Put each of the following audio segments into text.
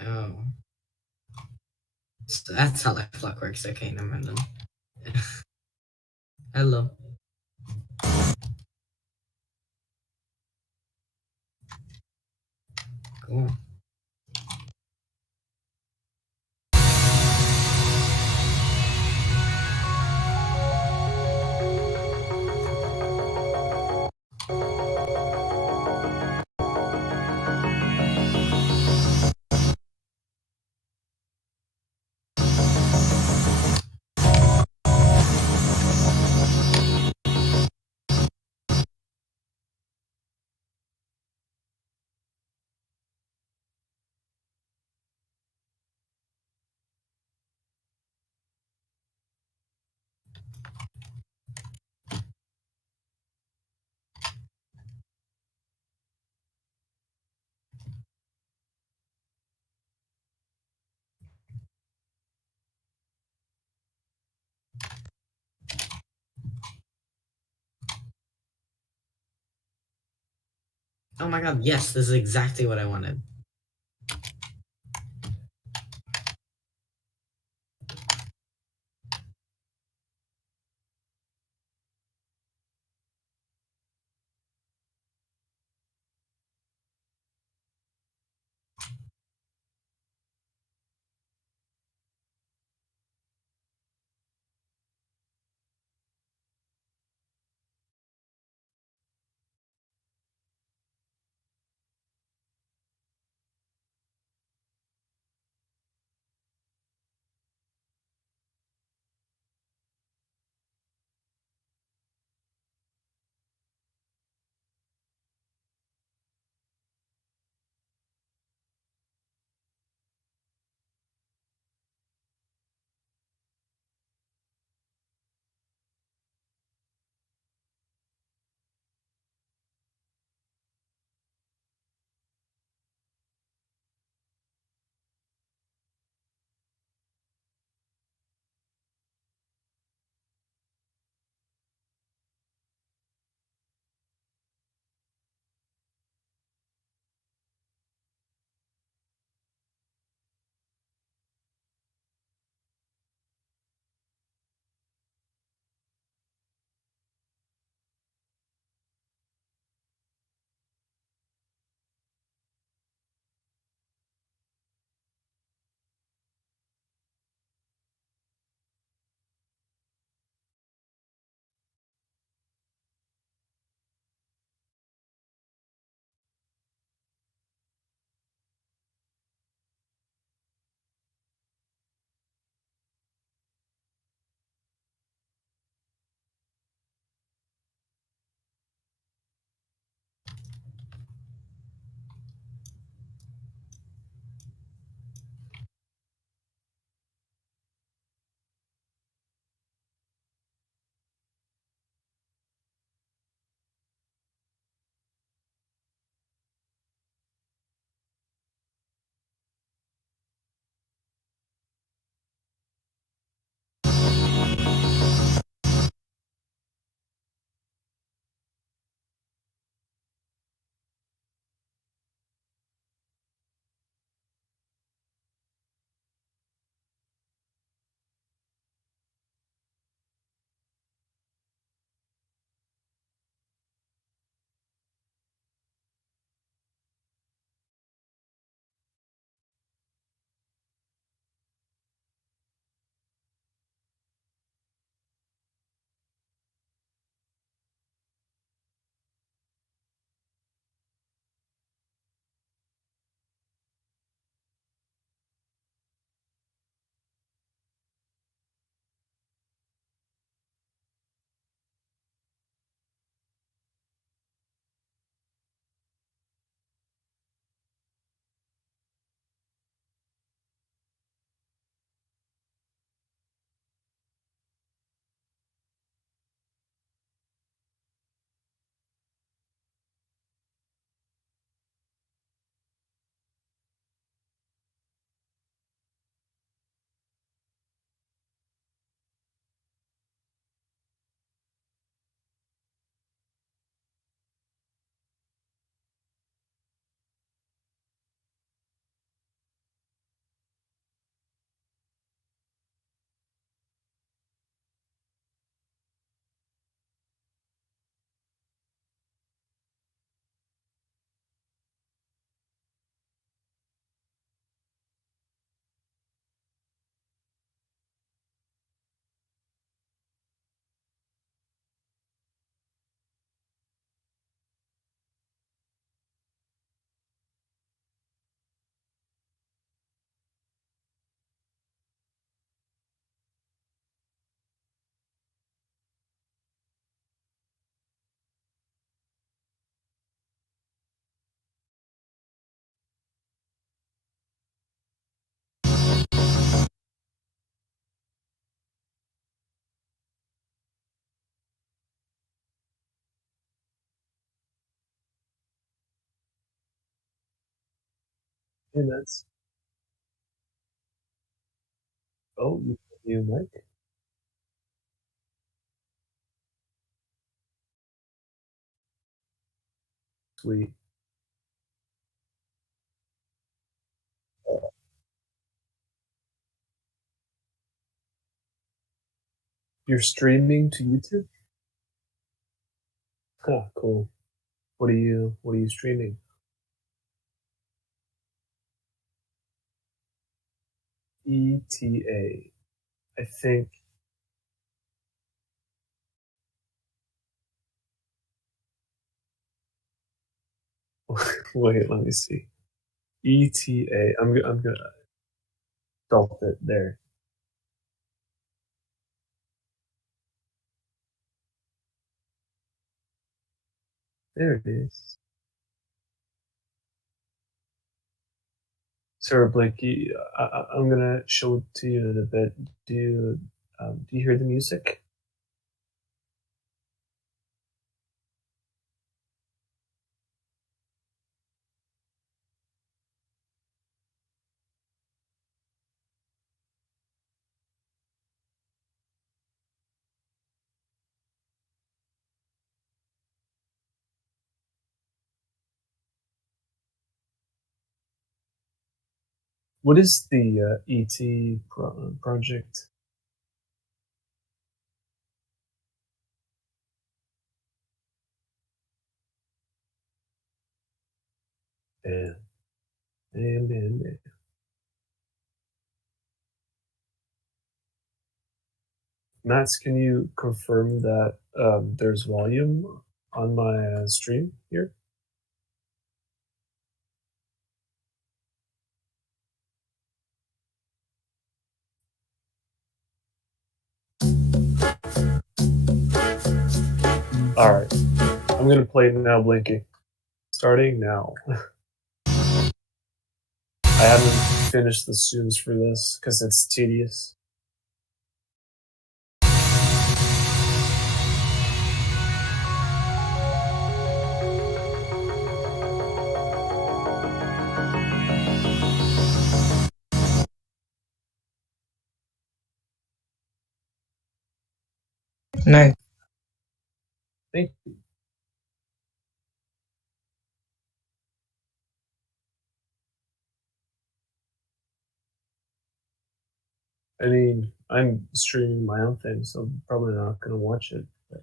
Oh. So that's how life block works. Okay, never mind then. Hello. Cool. Oh my god, yes, this is exactly what I wanted. Hey, that's oh, you mic? Sweet. You're streaming to YouTube? Huh, cool. What are you streaming? ETA. I think wait, let me see. ETA. I'm gonna stop it there. There it is. Sarah Blakey, I'm gonna show it to you in a bit. Do you hear the music? What is the ET project? Yeah, man. Max, can you confirm that there's volume on my stream here? All right, I'm gonna play now, Blinky. Starting now. I haven't finished the tunes for this because it's tedious. Nice. Thank you. I mean, I'm streaming my own thing, so I'm probably not gonna watch it. But,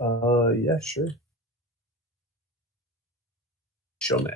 oh, yeah, sure. Show me.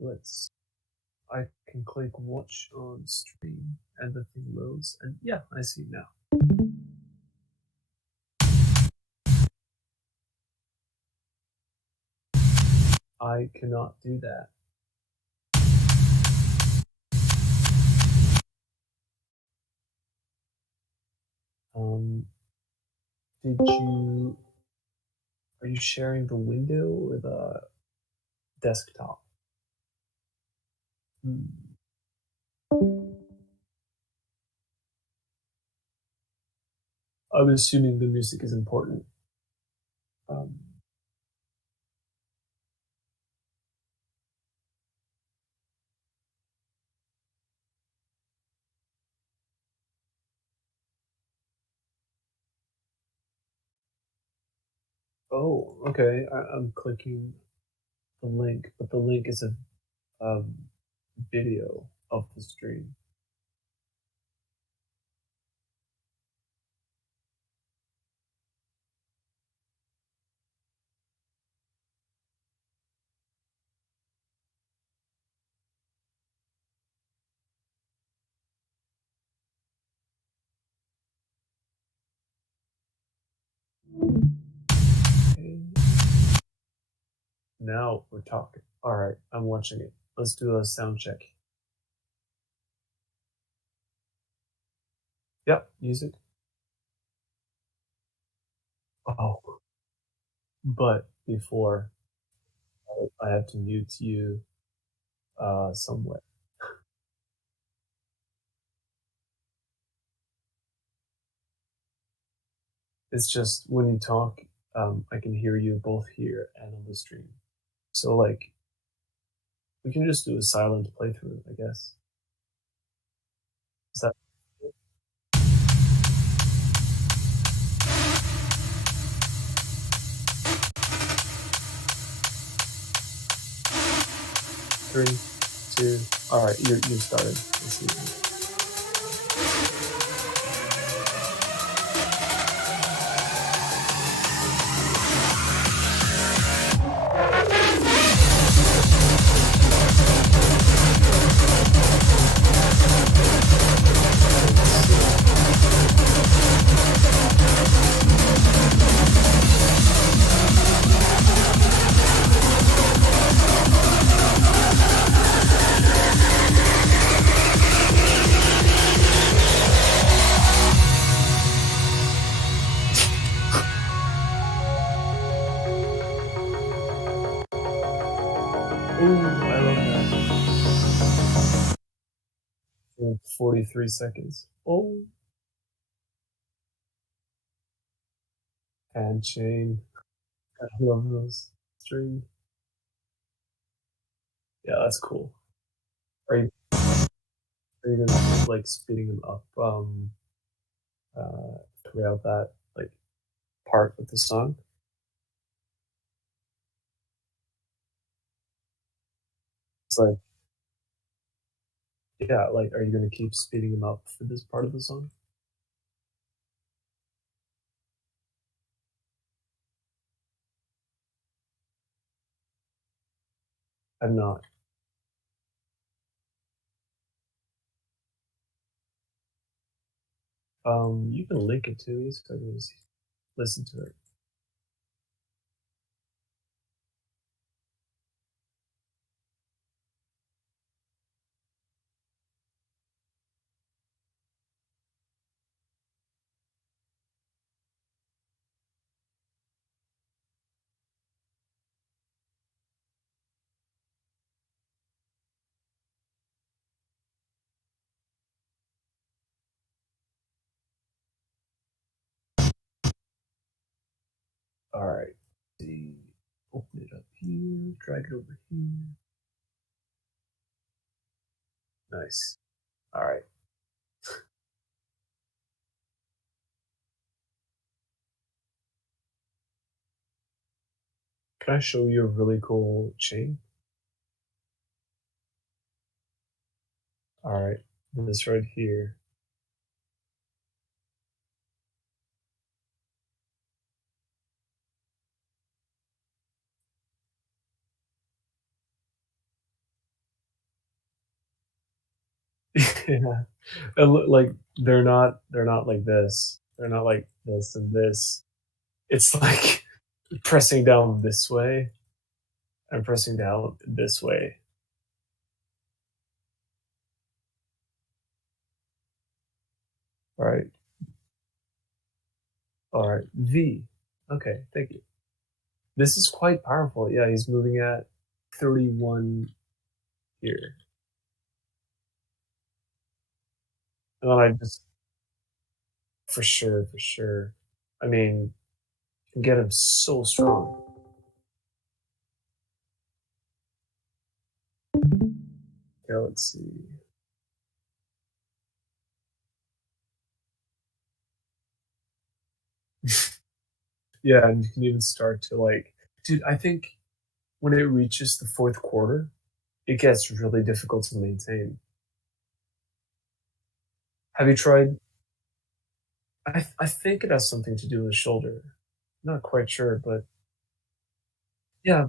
let's. I can click watch on stream and the thing loads. And yeah, I see now. I cannot do that. Um, did you? Are you sharing the window or the desktop? Hmm. I'm assuming the music is important. Um, oh, okay. I'm clicking the link, but the link is a um, video of the stream. Okay. Now we're talking. All right, I'm watching it. Let's do a sound check. Yep, music. Oh, but before I have to mute you somewhere. It's just when you talk, I can hear you both here and on the stream. So like we can just do a silent playthrough, I guess. Is that 3, 2? All right, you started. Let's see. Ooh, I love that. For 43 seconds. Oh, and chain. I love those string. Yeah, that's cool. Are you are you gonna like speeding them up throughout that like part of the song? It's like yeah, like are you gonna keep speeding them up for this part of the song? I'm not. You can link it to me so I can just listen to it. All right. See, open it up here, drag it over here. Nice. All right. Can I show you a really cool chain? All right. This right here. Yeah. And like they're not like this. They're not like this and this. It's like pressing down this way and pressing down this way. All right. All right. V. Okay. Thank you. This is quite powerful. Yeah, he's moving at 31 here. And then I just, for sure, for sure. I mean, you can get him so strong. Okay, let's see. Yeah, and you can even start to like, dude, I think when it reaches the fourth quarter, it gets really difficult to maintain. Have you tried? I think it has something to do with shoulder. Not quite sure, but yeah,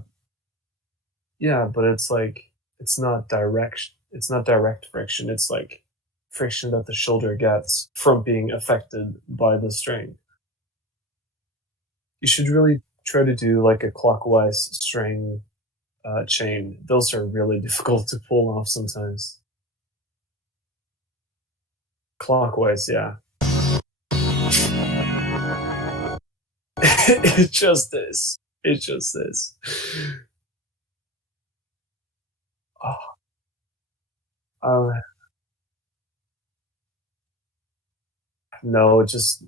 yeah, but it's like it's not direct friction. It's like friction that the shoulder gets from being affected by the strain. You should really try to do like a clockwise string chain. Those are really difficult to pull off sometimes. Clockwise, yeah. It just is. It just is. Oh, uh, no, just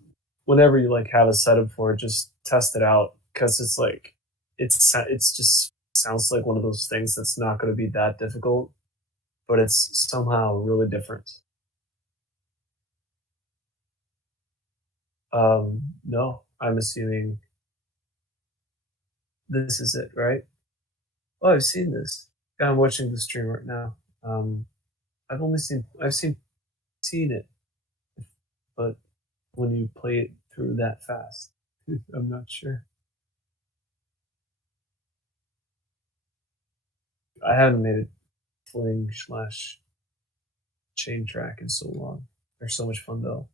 whenever you like have a setup for it, just test it out because it's like it's just sounds like one of those things that's not going to be that difficult, but it's somehow really different. No, I'm assuming this is it, right? Oh, I've seen this. Yeah, I'm watching the stream right now. Um, I've seen it, but when you play it through that fast, I'm not sure. I haven't made a fling slash chain track in so long. They're so much fun though.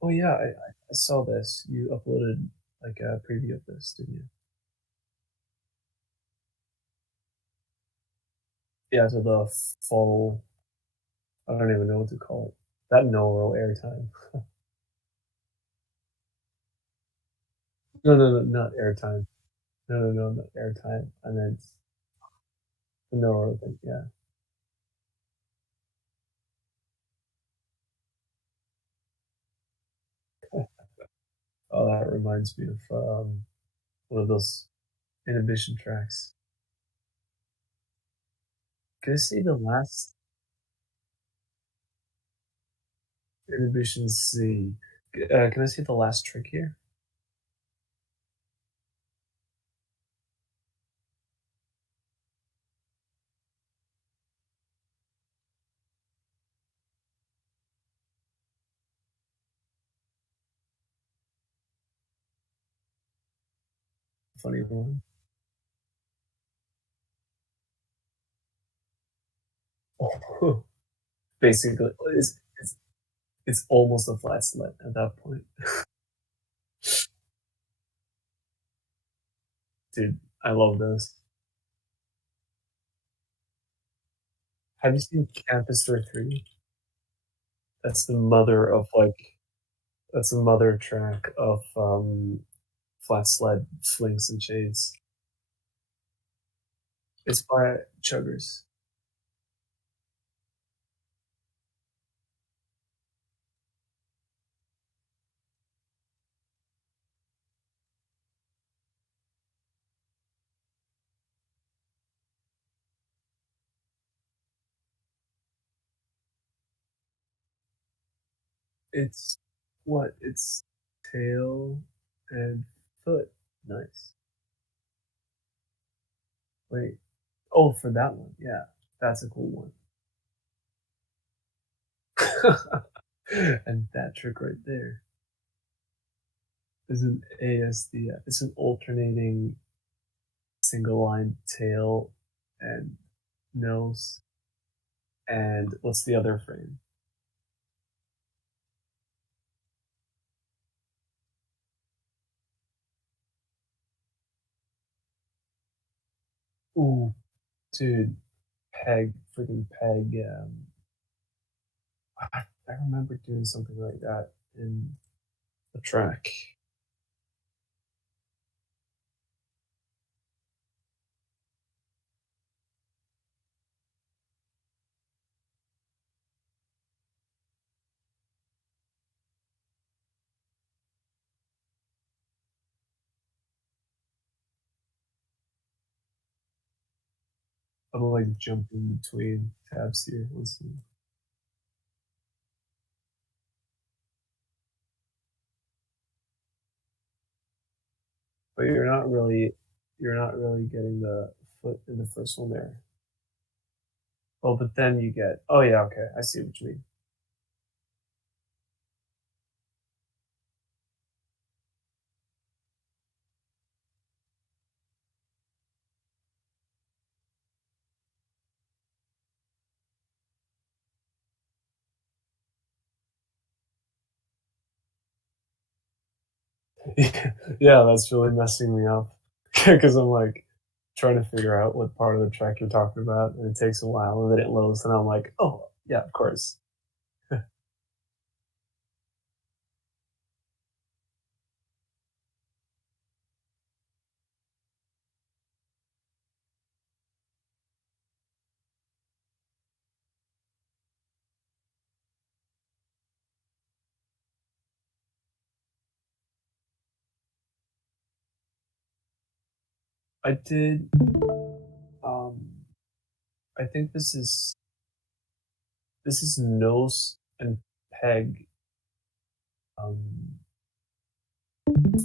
Oh yeah, I saw this. You uploaded like a preview of this, didn't you? Yeah, to the full. I don't even know what to call it. That neural airtime. No, no, no, not airtime. No, no, no, not airtime. I meant the neural thing. Yeah. Oh, that reminds me of one of those inhibition tracks. Can I see the last inhibition C? Can I see the last trick here? Funny one. Oh, basically, it's almost a flat slit at that point. Dude, I love this. Have you seen Campus Store 3? That's the mother of like that's the mother track of flat sled flings and shades. It's by Chuggers. It's what? It's tail and foot. Nice. Wait. Oh, for that one. Yeah. That's a cool one. And that trick right there is an ASD. It's an alternating single line tail and nose And what's the other frame? Ooh, dude, freaking peg. I remember doing something like that in the track. I'm like jumping between tabs here. Let's see. But you're not really getting the foot in the first one there. Oh, but then you get. Oh yeah, okay. I see what you mean. Yeah, that's really messing me up because I'm like trying to figure out what part of the track you're talking about, and it takes a while, and then it loads, and I'm like, oh yeah, of course. I did. Um, I think this is nose and peg um,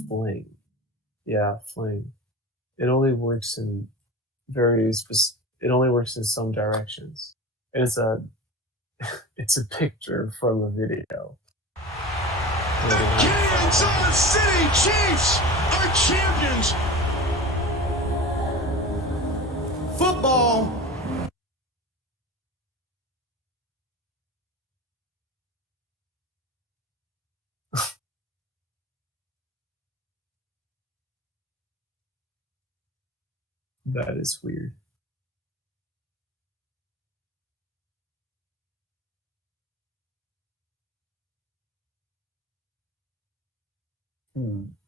fling. Yeah, fling. It only works in it only works in some directions. And it's a picture from a video. The Loading on Kansas 500. City Chiefs are champions. Football. That is weird.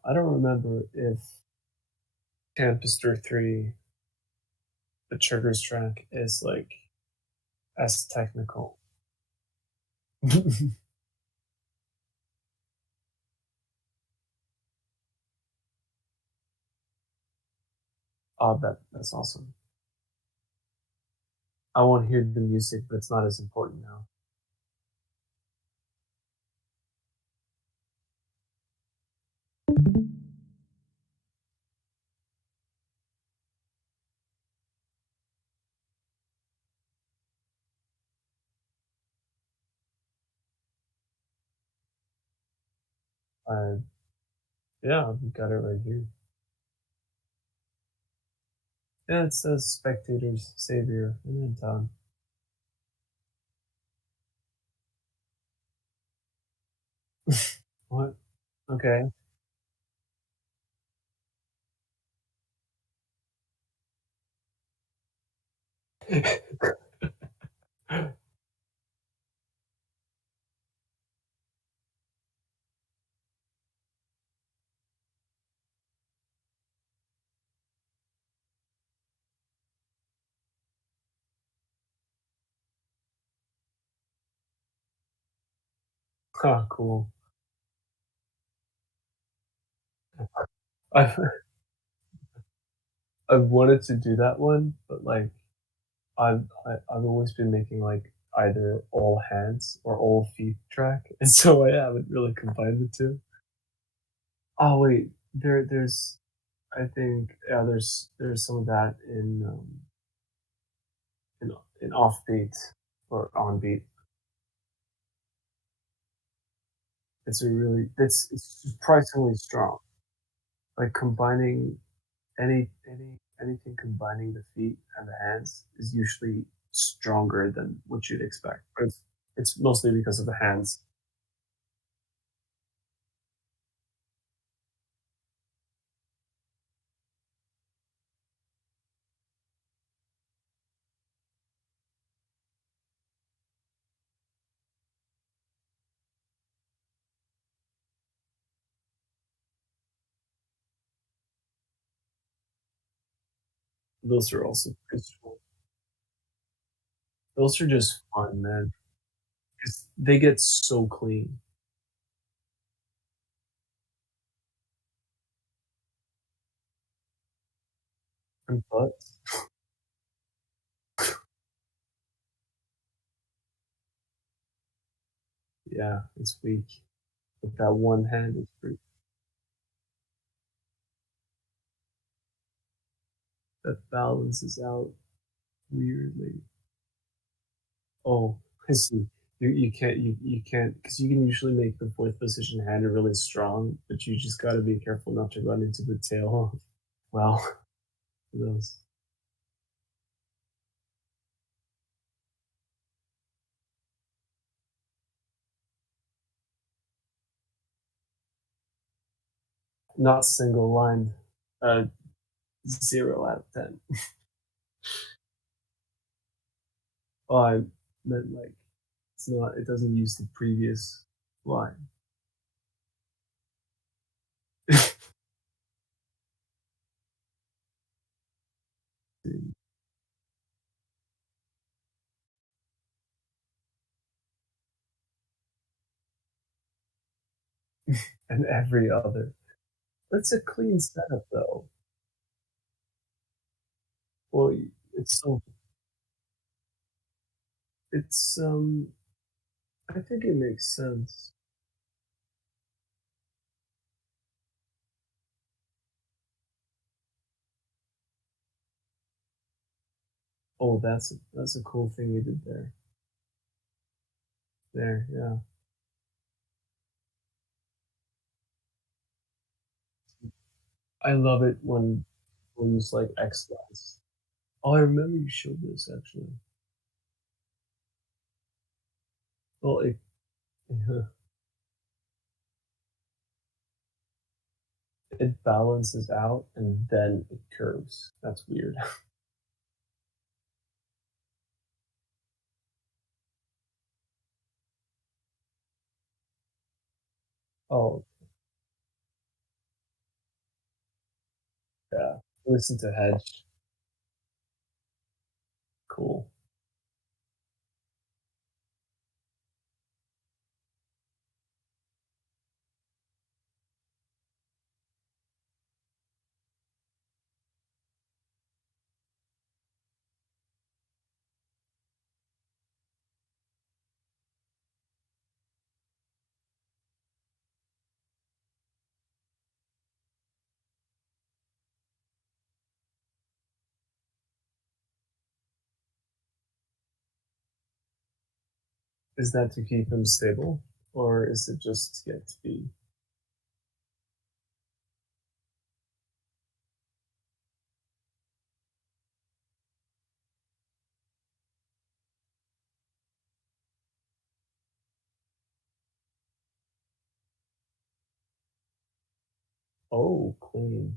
I don't remember if Campister 3, the triggers track, is like as technical. Oh, that's awesome. I won't hear the music, but it's not as important now. I Yeah, I've got it right here. Yeah, it says spectators savior and then done. What? Okay. Ah, cool. I've I've wanted to do that one, but like I've always been making like either all hands or all feet track, and so I haven't really combined the two. Oh wait, there's I think yeah, there's some of that in in offbeat or on beat. It's surprisingly strong. Like combining anything combining the feet and the hands is usually stronger than what you'd expect. But it's mostly because of the hands. Those are also pretty strong. Those are just fun, man, 'cause they get so clean. And butts. Yeah, it's weak. But that one hand is pretty that balances out weirdly. Oh, I see. You can't because you can usually make the 4th position hand really strong, but you just gotta be careful not to run into the tail. Well, who knows? Not single lined. 0 out of 10. Oh, I meant like it doesn't use the previous line. And every other. That's a clean setup though. Well, it's so it's I think it makes sense. Oh, that's a cool thing you did there. There, yeah. I love it when people use like X lines. Oh, I remember you showed this actually. Well, it balances out and then it curves. That's weird. Oh, yeah. Listen to Hedge. Cool. Is that to keep him stable? Or is it just to get speed? Oh, clean.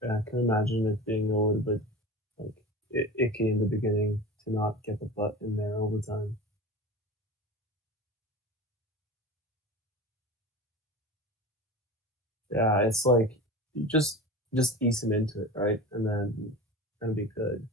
Yeah, I can imagine it being a little bit like icky in the beginning to not get the butt in there all the time. Yeah, it's like you just ease him into it, right? And then it's gonna be good.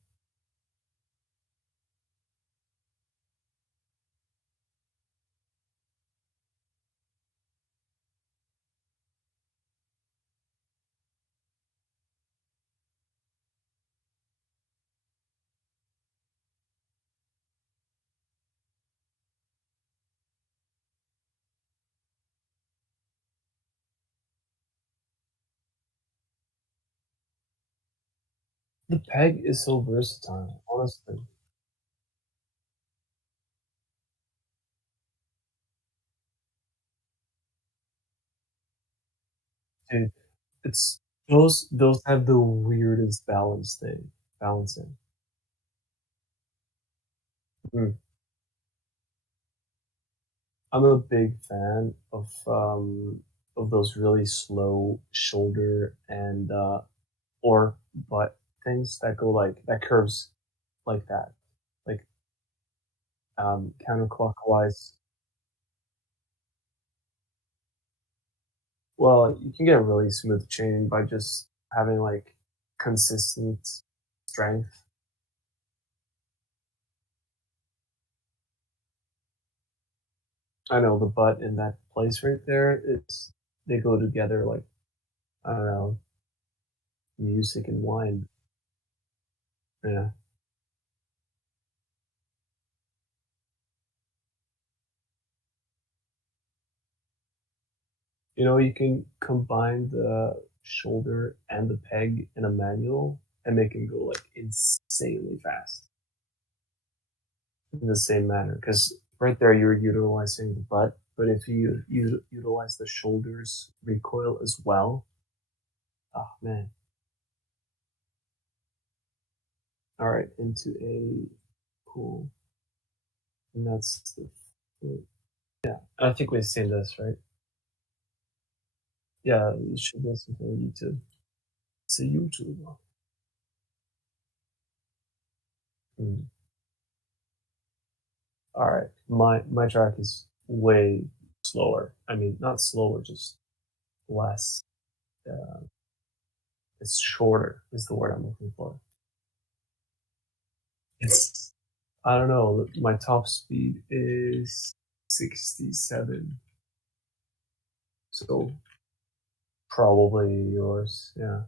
The peg is so versatile, honestly. Dude, it's those have the weirdest balancing. Mm. I'm a big fan of those really slow shoulder and or butt things that go like that curves like that, like counterclockwise. Well, you can get really smooth training by just having like consistent strength. I know the butt in that place right there, it's they go together like I don't know, music and wine. Yeah. You know, you can combine the shoulder and the peg in a manual and make it go like insanely fast in the same manner. Because right there, you're utilizing the butt, but if you utilize the shoulders recoil as well, oh man. All right, into a pool, and that's the I think we've seen this, right? Yeah, you should listen to YouTube. It's a YouTuber. Mm. All right, my track is way slower. I mean, not slower, just less. Uh, it's shorter is the word I'm looking for. It's I don't know. My top speed is 67, so probably yours. Yeah.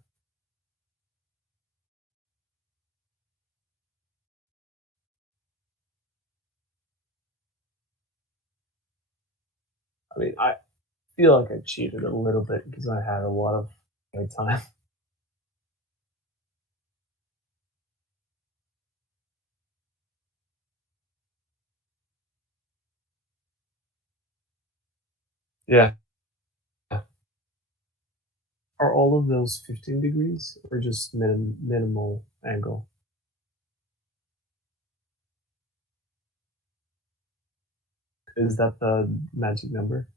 I mean, I feel like I cheated a little bit because I had a lot of my time. Yeah. Are all of those 15 degrees or just minimal angle? Is that the magic number?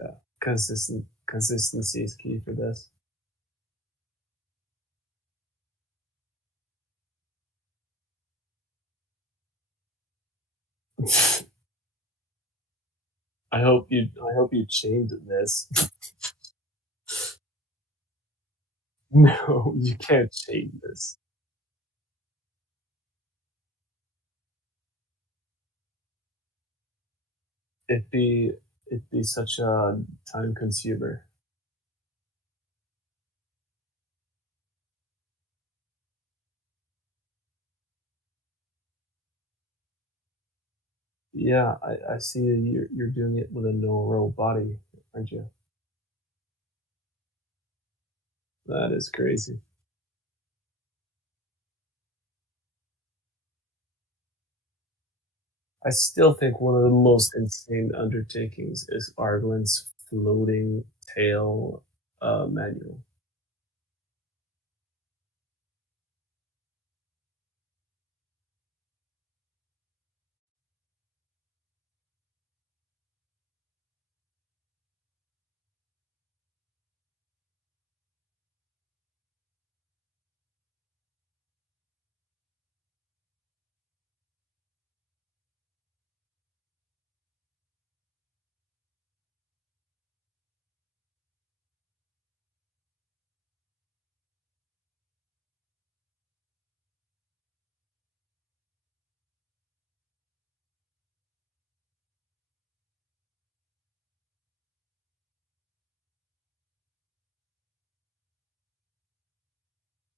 Yeah. Consistency is key for this. I hope you chained this. No, you can't chain this. It'd be it'd be such a time consumer. Yeah, I see that you're doing it with a no row body, aren't you? That is crazy. I still think one of the most insane undertakings is Arglin's floating tail manual.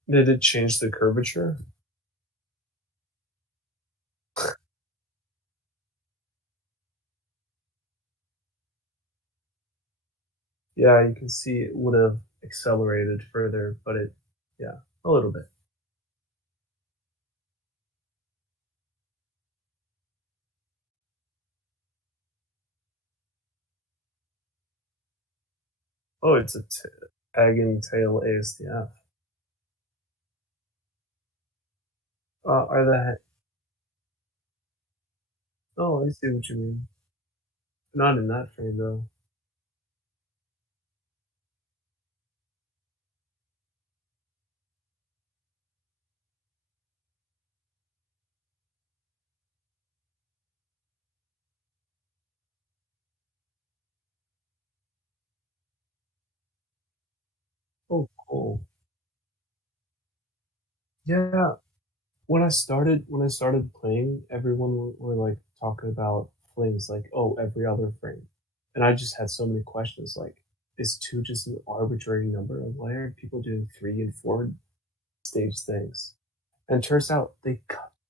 Did it change the curvature? Yeah, you can see it would have accelerated further, but yeah, a little bit. Oh, it's a tag and tail ASDF. Are the oh, I see what you mean. Not in that frame, though. Oh, cool. Yeah, when I started playing, everyone were, like, talking about flames, like, "Oh, every other frame." And I just had so many questions, like, is 2 just an arbitrary number? Like, why are people doing 3 and 4 stage things? And turns out they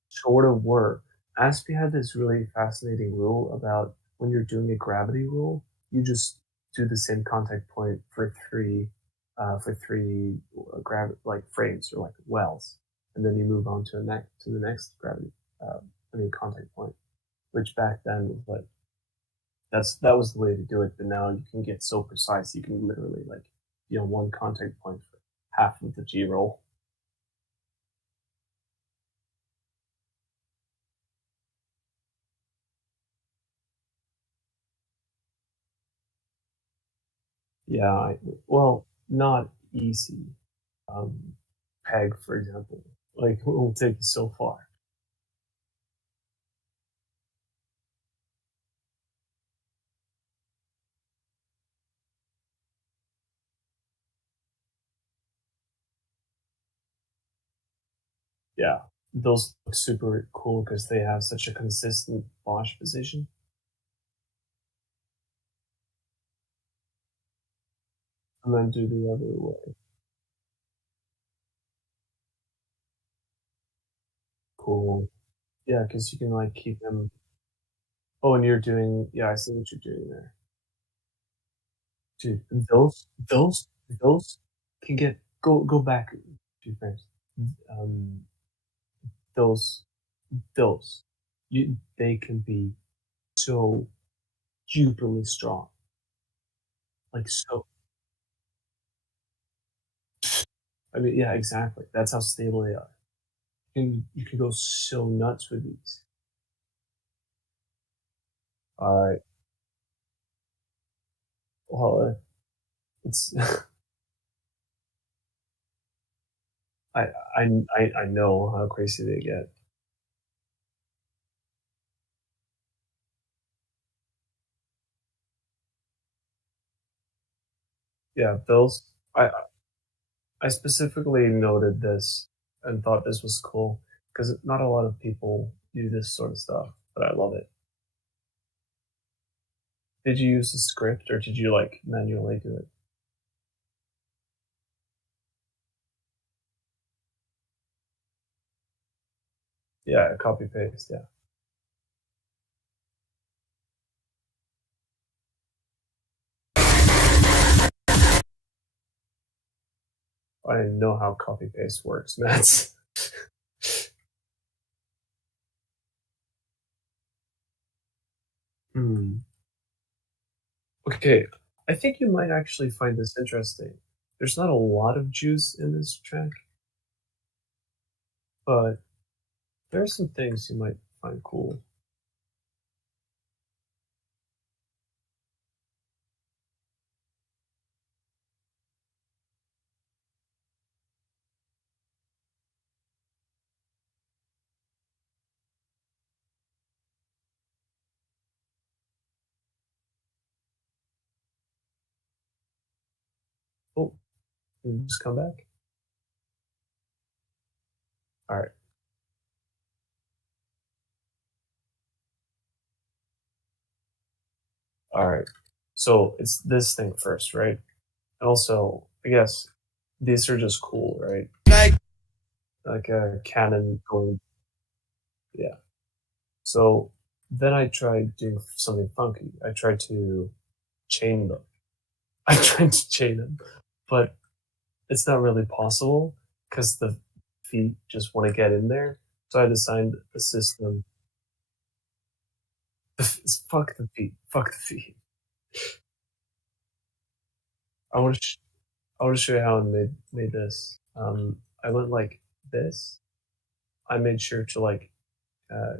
sort of were. Aspie had this really fascinating rule about when you're doing a gravity rule, you just do the same contact point for three like frames or like wells, and then you move on to the next gravity, contact point. Which back then was like that was the way to do it. But now you can get so precise, you can literally like one contact point for half of the G roll. Yeah, well, not easy. Peg, for example, like will take you so far. Yeah, those look super cool because they have such a consistent wash position, and then do the other way. Cool. Yeah, because you can like keep them. Oh, and you're doing. Yeah, I see what you're doing there, dude. Those can get go back 2 frames. Um, those those they can be so stupidly strong. Like, so I mean, yeah, exactly. That's how stable they are. And you can go so nuts with these. Alright. Well, it's I I know how crazy they get. Yeah, those I specifically noted this and thought this was cool because not a lot of people do this sort of stuff, but I love it. Did you use a script or did you, like, manually do it? Yeah, copy paste, yeah. I know how copy paste works, man. Hmm. Okay, I think you might actually find this interesting. There's not a lot of juice in this track, but there are some things you might find cool. Oh, can you just come back? All right, all right. So it's this thing first, right? And also, I guess these are just cool, right? Like, Like a cannon going, yeah. So then I tried doing something funky. I tried to chain them. I tried to chain them, but it's not really possible because the feet just want to get in there. So I designed a system. Fuck the feet. Fuck the feet. I want to. I want to show you how I made this. I went like this. I made sure to like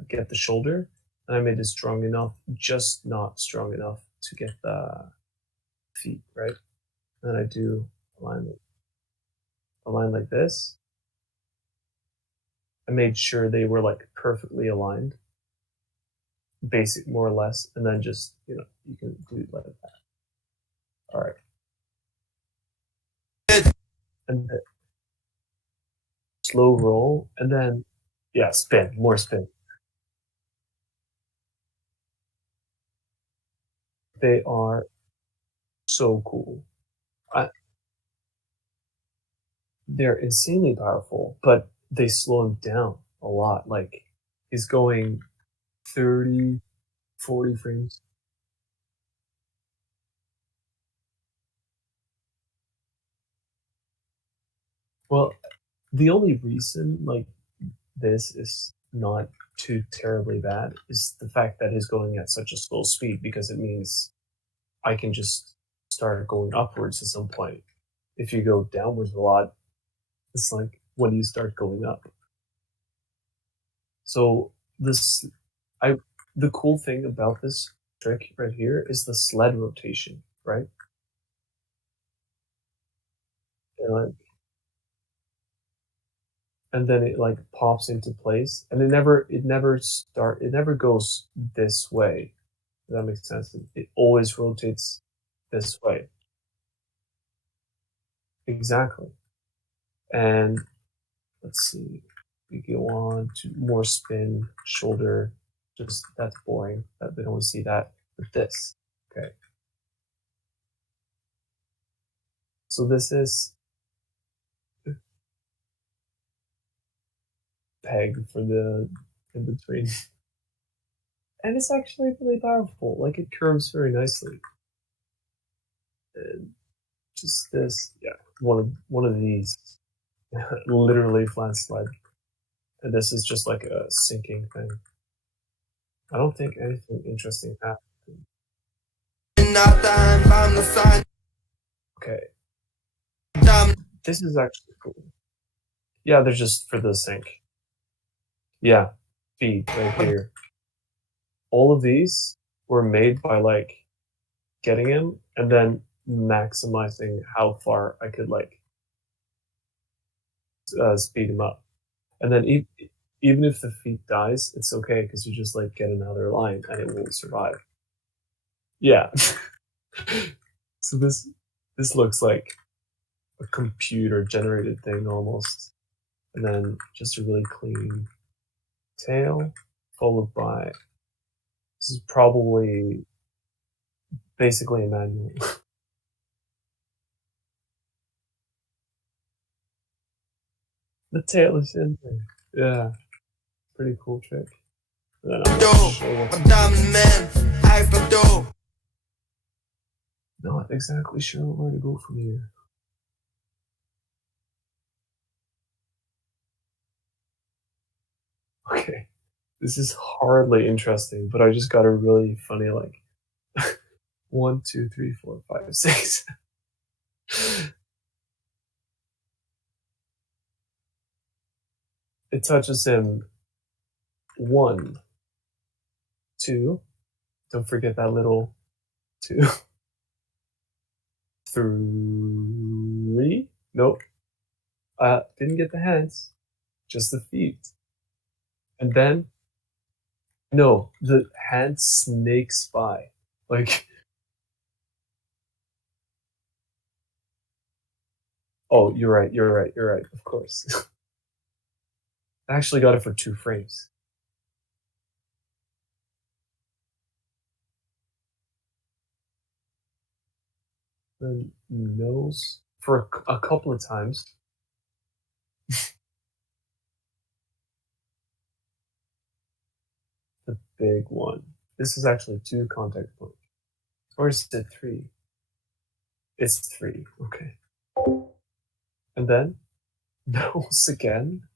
get the shoulder, and I made it strong enough, just not strong enough to get the feet, right? And then I do a line like this. I made sure they were like perfectly aligned, basic more or less, and then just you can do it like that. All right, and then slow roll, and then yeah, spin, more spin. They are so cool. I, they're insanely powerful, but they slow him down a lot. Like he's going 30, 40 frames. Well, the only reason like this is not too terribly bad is the fact that he's going at such a slow speed because it means I can just start going upwards at some point. If you go downwards a lot, it's like when do you start going up? So this I the cool thing about this trick right here is the sled rotation, right? And, like, and then it like pops into place and it never goes this way. If that makes sense. It always rotates this way. Exactly. And let's see. We go on to more spin, shoulder. Just that's boring. That we don't want to see that. But this. Okay. So this is peg for the in between. And it's actually really powerful. Like it curves very nicely. And just this, yeah, one of these, literally flat sled. And this is just like a sinking thing. I don't think anything interesting happened. Okay, this is actually cool. Yeah, they're just for the sink. Yeah, feed right here. All of these were made by like getting him and then maximizing how far I could like speed him up. And then even if the feet dies, it's okay because you just like get another line and it will survive. Yeah. So this looks like a computer generated thing almost. And then just a really clean tail, followed by this is probably basically a manual. The tail is in there. Yeah. Pretty cool trick. And then I'll show what's not exactly sure where to go from here. Okay. This is hardly interesting, but I just got a really funny like 1, 2, 3, 4, 5, 6. It touches him 1, 2. Don't forget that little 2. 3. Nope. Didn't get the hands, just the feet. And then no, the hand snakes by. Like oh, you're right, of course. I actually got it for 2 frames. The nose for a couple of times. The big one. This is actually 2 contact points. Or is it 3? It's 3. Okay. And then nose again.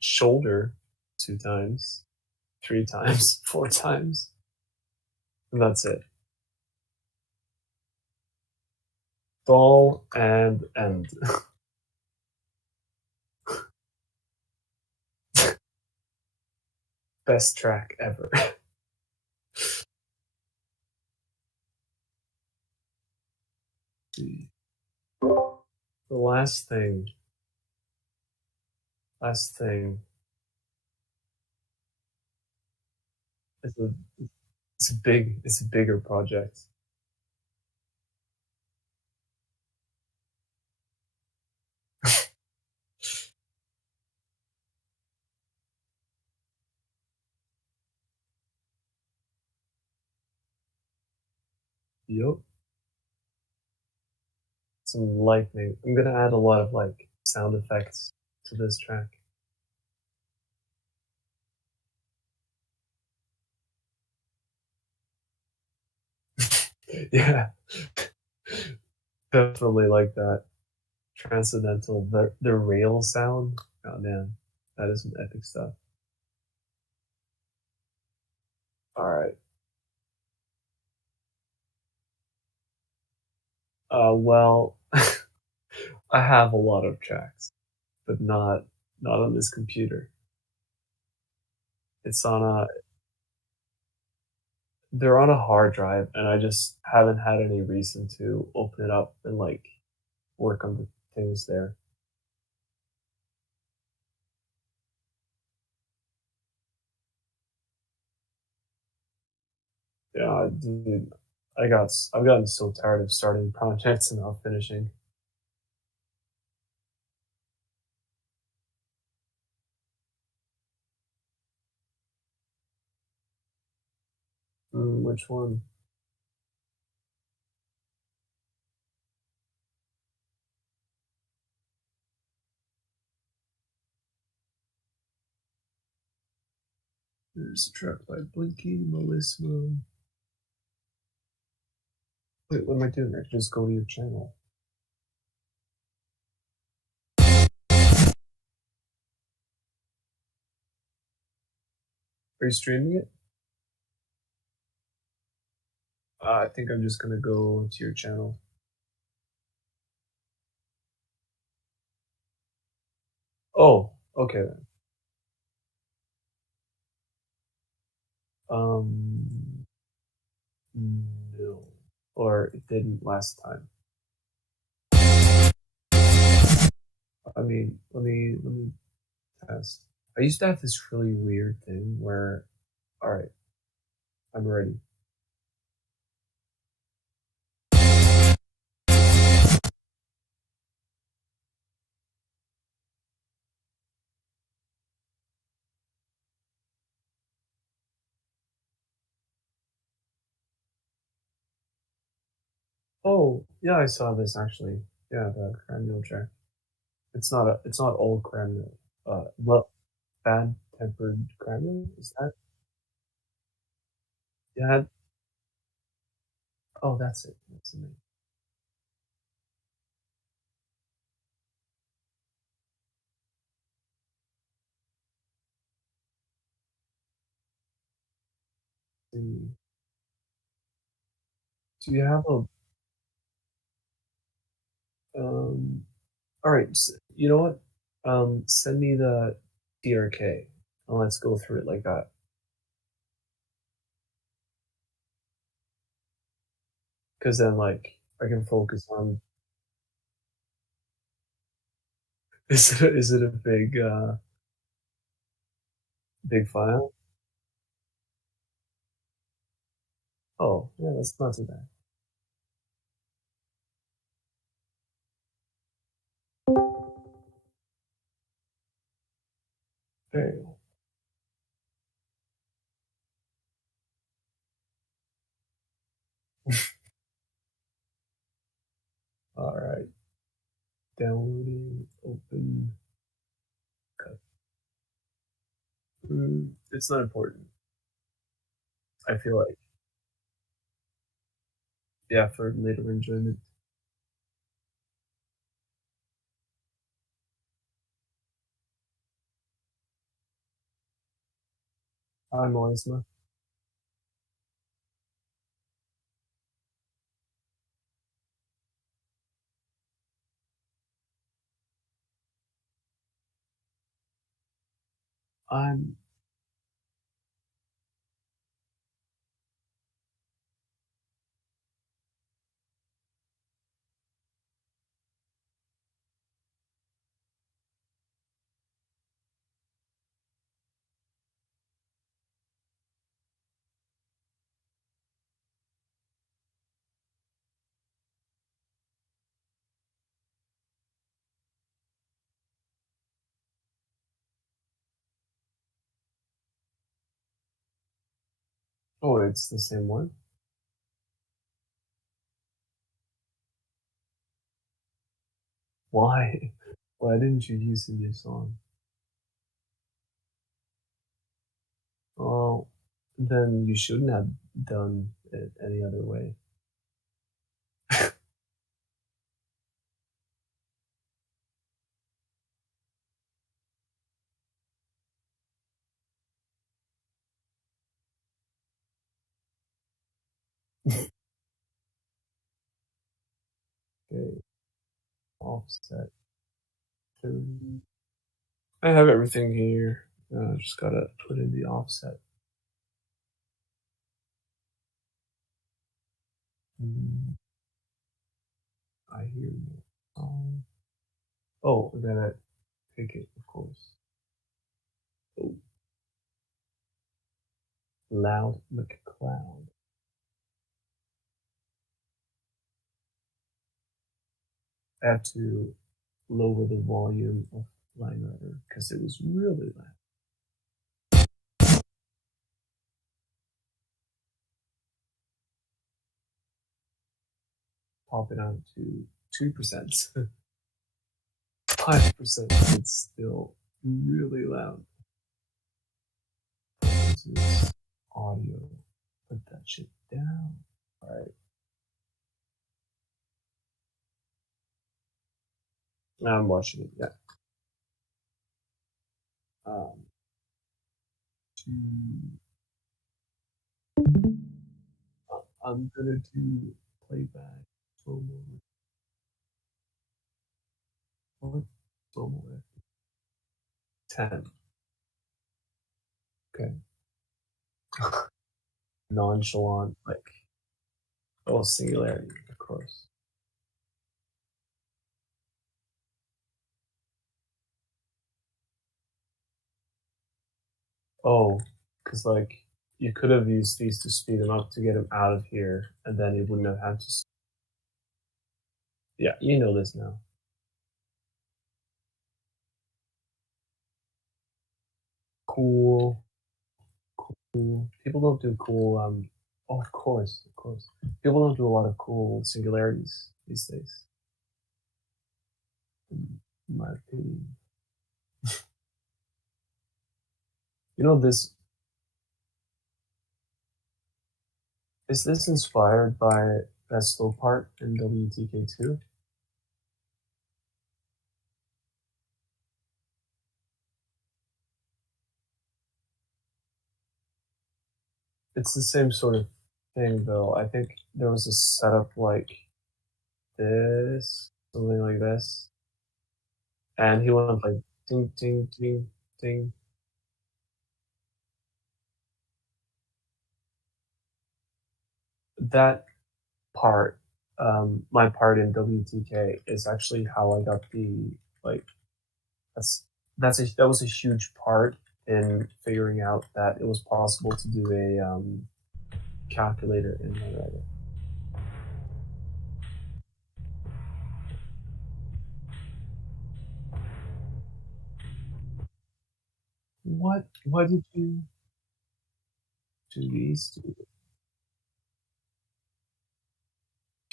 Shoulder 2 times. 3 times. 4 times. And that's it. Ball and end. best track ever. The last thing is a it's a bigger project. Yup. Some lightning. I'm gonna add a lot of like sound effects to this track. Yeah, definitely like that. Transcendental, the rail sound. Oh man, that is some epic stuff. All right. Well, I have a lot of tracks, but not on this computer. It's on a they're on a hard drive, and I just haven't had any reason to open it up and like work on the things there. Yeah, dude, I've gotten so tired of starting projects and not finishing. Which one? There's a track by Blinky, Melissa. Wait, what am I doing? I can just go to your channel. Are you streaming it? I think I'm just gonna go to your channel. Oh, okay then. Um, no, or it didn't last time. I mean, let me test. I used to have this really weird thing where, all right, I'm ready. Oh, yeah, I saw this actually. Yeah, the cranial track. It's not old cranial. Well, bad tempered cranial. Is that? Yeah. Oh, that's it. That's the name. See. Do you have a um? All right. You know what? Send me the TRK and let's go through it like that. Because then, like, I can focus on. Is it a big file? Oh, yeah, that's not too bad. There you go. All right. Downloading. Open. Cut. It's not important. I feel like, yeah, for later enjoyment. I'm Moisma. I'm Oh, it's the same one? Why? Why didn't you use a new song? Well, then you shouldn't have done it any other way. Okay, offset. I have everything here. Just gotta put in the offset. Mm, I hear you. Oh, I gotta pick it, of course. Oh, Loud McCloud. I have to lower the volume of Line Rider because it was really loud. Pop it out to 2%. 5%. It's still really loud. This is audio. Put that shit down. Alright. Now I'm watching it. Yeah. Um, to, I'm gonna do playback. Slow mo. What? Slow mo. 10. Okay. Nonchalant, like, oh, singularity, of course. Oh, because like you could have used these to speed him up to get him out of here, and then he wouldn't have had to. Yeah, you know this now. Cool, cool. People don't do cool. Oh, of course, of course. People don't do a lot of cool singularities these days, in my opinion. You know this. Is this inspired by that slow part in WTK2? It's the same sort of thing, though. I think there was a setup like this, something like this, and he went like ding, ding, ding, ding. That part, my part in WTK is actually how I got the like. That's that was a huge part in figuring out that it was possible to do a calculator in my writer. What? What did you do these two?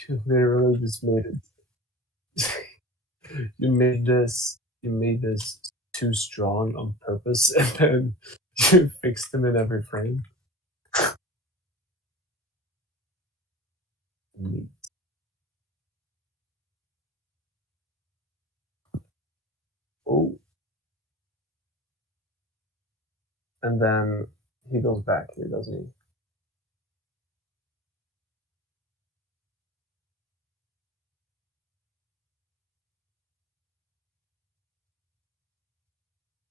You literally just made it. You made this too strong on purpose, and then you fixed them in every frame. Neat. Oh, and then he goes back here, doesn't he?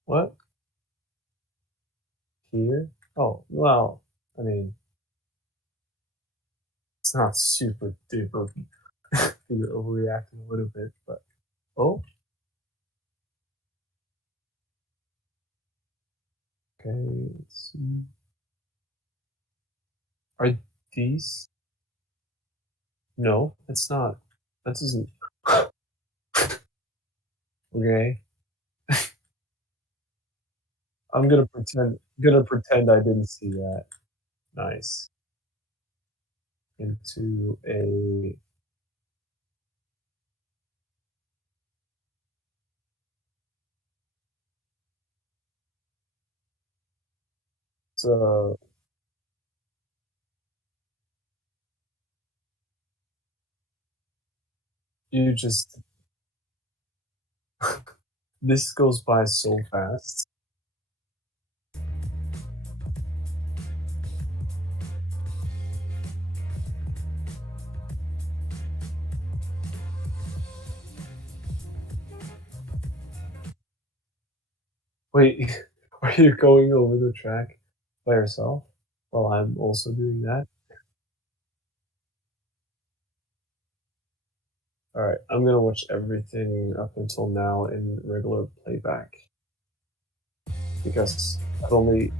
What? Here? Oh, well, I mean, it's not super duper. You're overreacting a little bit, but oh, okay. Let's see. Are these? No, it's not. That doesn't. Okay, I'm gonna pretend. Gonna pretend I didn't see that. Nice. Into a so you just this goes by so fast. Wait, are you going over the track by yourself while I'm also doing that? Alright, I'm gonna watch everything up until now in regular playback because I've only.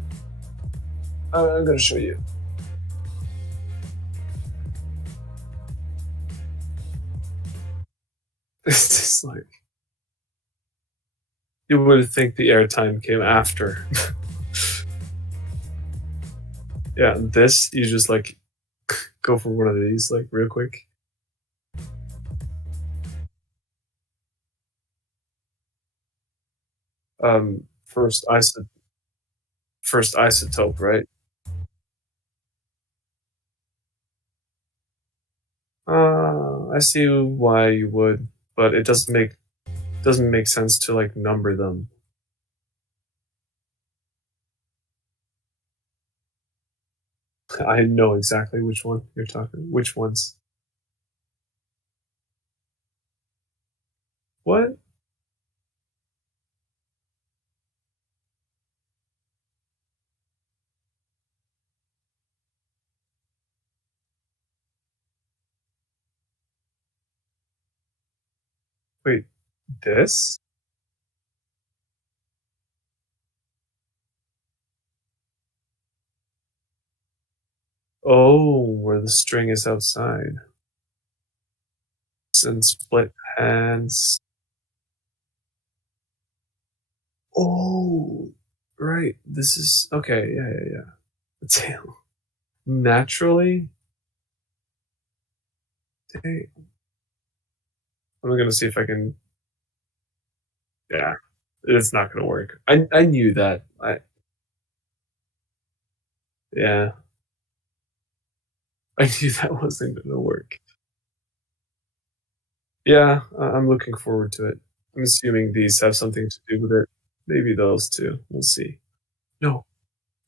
I'm gonna show you. It's just like you would think the airtime came after. Yeah, this you just like go for one of these like real quick. First first isotope, right? I see why you would, but it doesn't make sense to like number them. I know exactly which one you're talking. Which ones? What? Wait, this? Oh, where the string is outside. And split hands. Oh, right. This is okay. Yeah, yeah, yeah. The tail. Naturally, dang. I'm gonna see if I can. Yeah, it's not gonna work. I knew that. I yeah, I knew that wasn't gonna work. Yeah, I'm looking forward to it. I'm assuming these have something to do with it. Maybe those two. We'll see. No,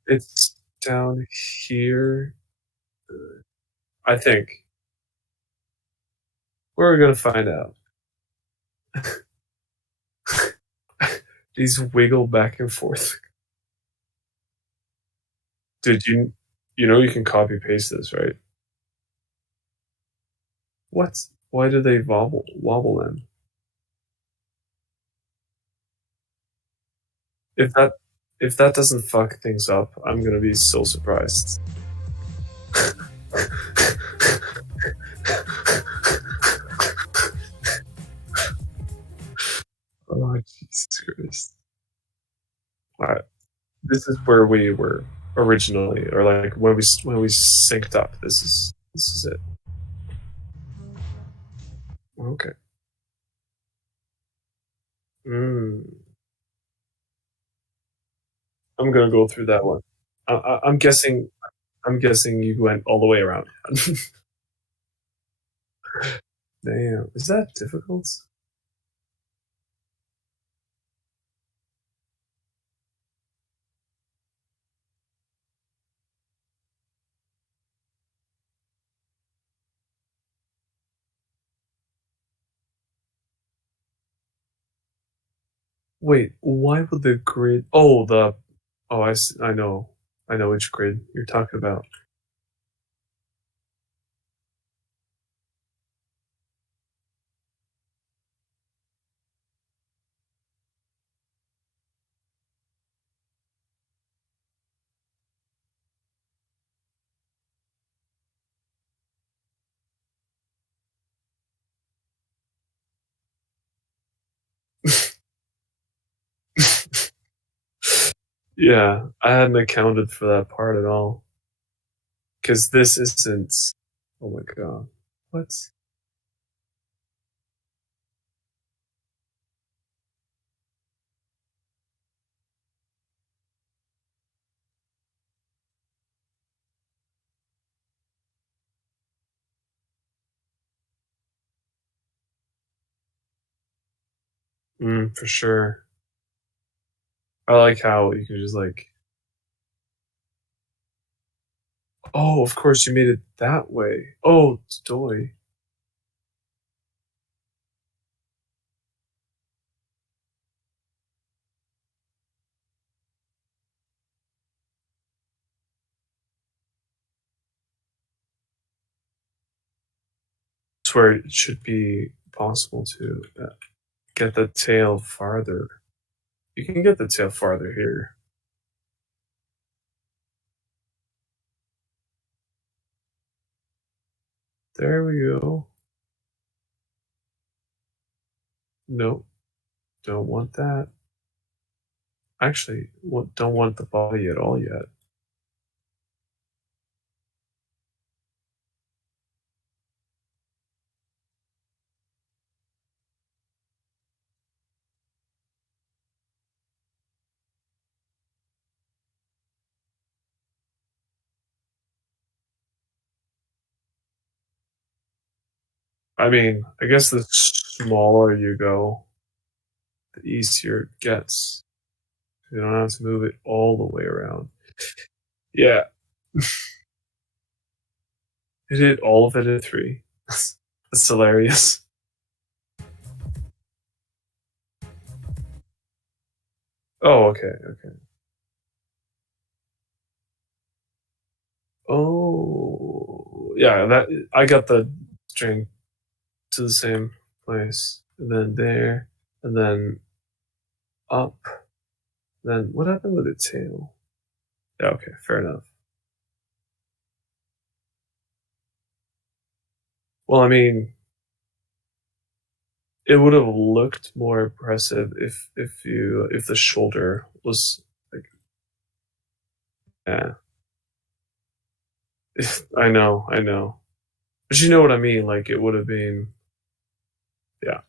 it's down here. I think we're gonna find out. These wiggle back and forth. Dude, you know you can copy paste this, right? What? Why do they wobble then? If that if that doesn't fuck things up, I'm gonna be so surprised. Oh Jesus Christ! Alright, this is where we were originally, or like when we synced up. This is it. Okay. Mm, I'm gonna go through that one. I'm guessing. I'm guessing you went all the way around. Damn, is that difficult? Wait, why would the grid? Oh, the. Oh, I know. I know which grid you're talking about. Yeah, I hadn't accounted for that part at all. because this isn't. Oh my god, what? For sure. I like how you can just like. Oh, of course you made it that way. Oh, doy. It's where it should be possible to get the tail farther. You can get the tail farther here. There we go. Nope, don't want that. Actually, don't want the body at all yet. I mean, I guess the smaller you go, the easier it gets. You don't have to move it all the way around. Yeah, it did all of it in 3. That's hilarious. Oh, okay, okay. Oh, yeah, that I got the string to the same place, and then there, and then up. Then what happened with the tail? Yeah, okay, fair enough. Well, I mean, it would have looked more impressive if the shoulder was like, yeah. I know, but you know what I mean. Like it would have been, yeah,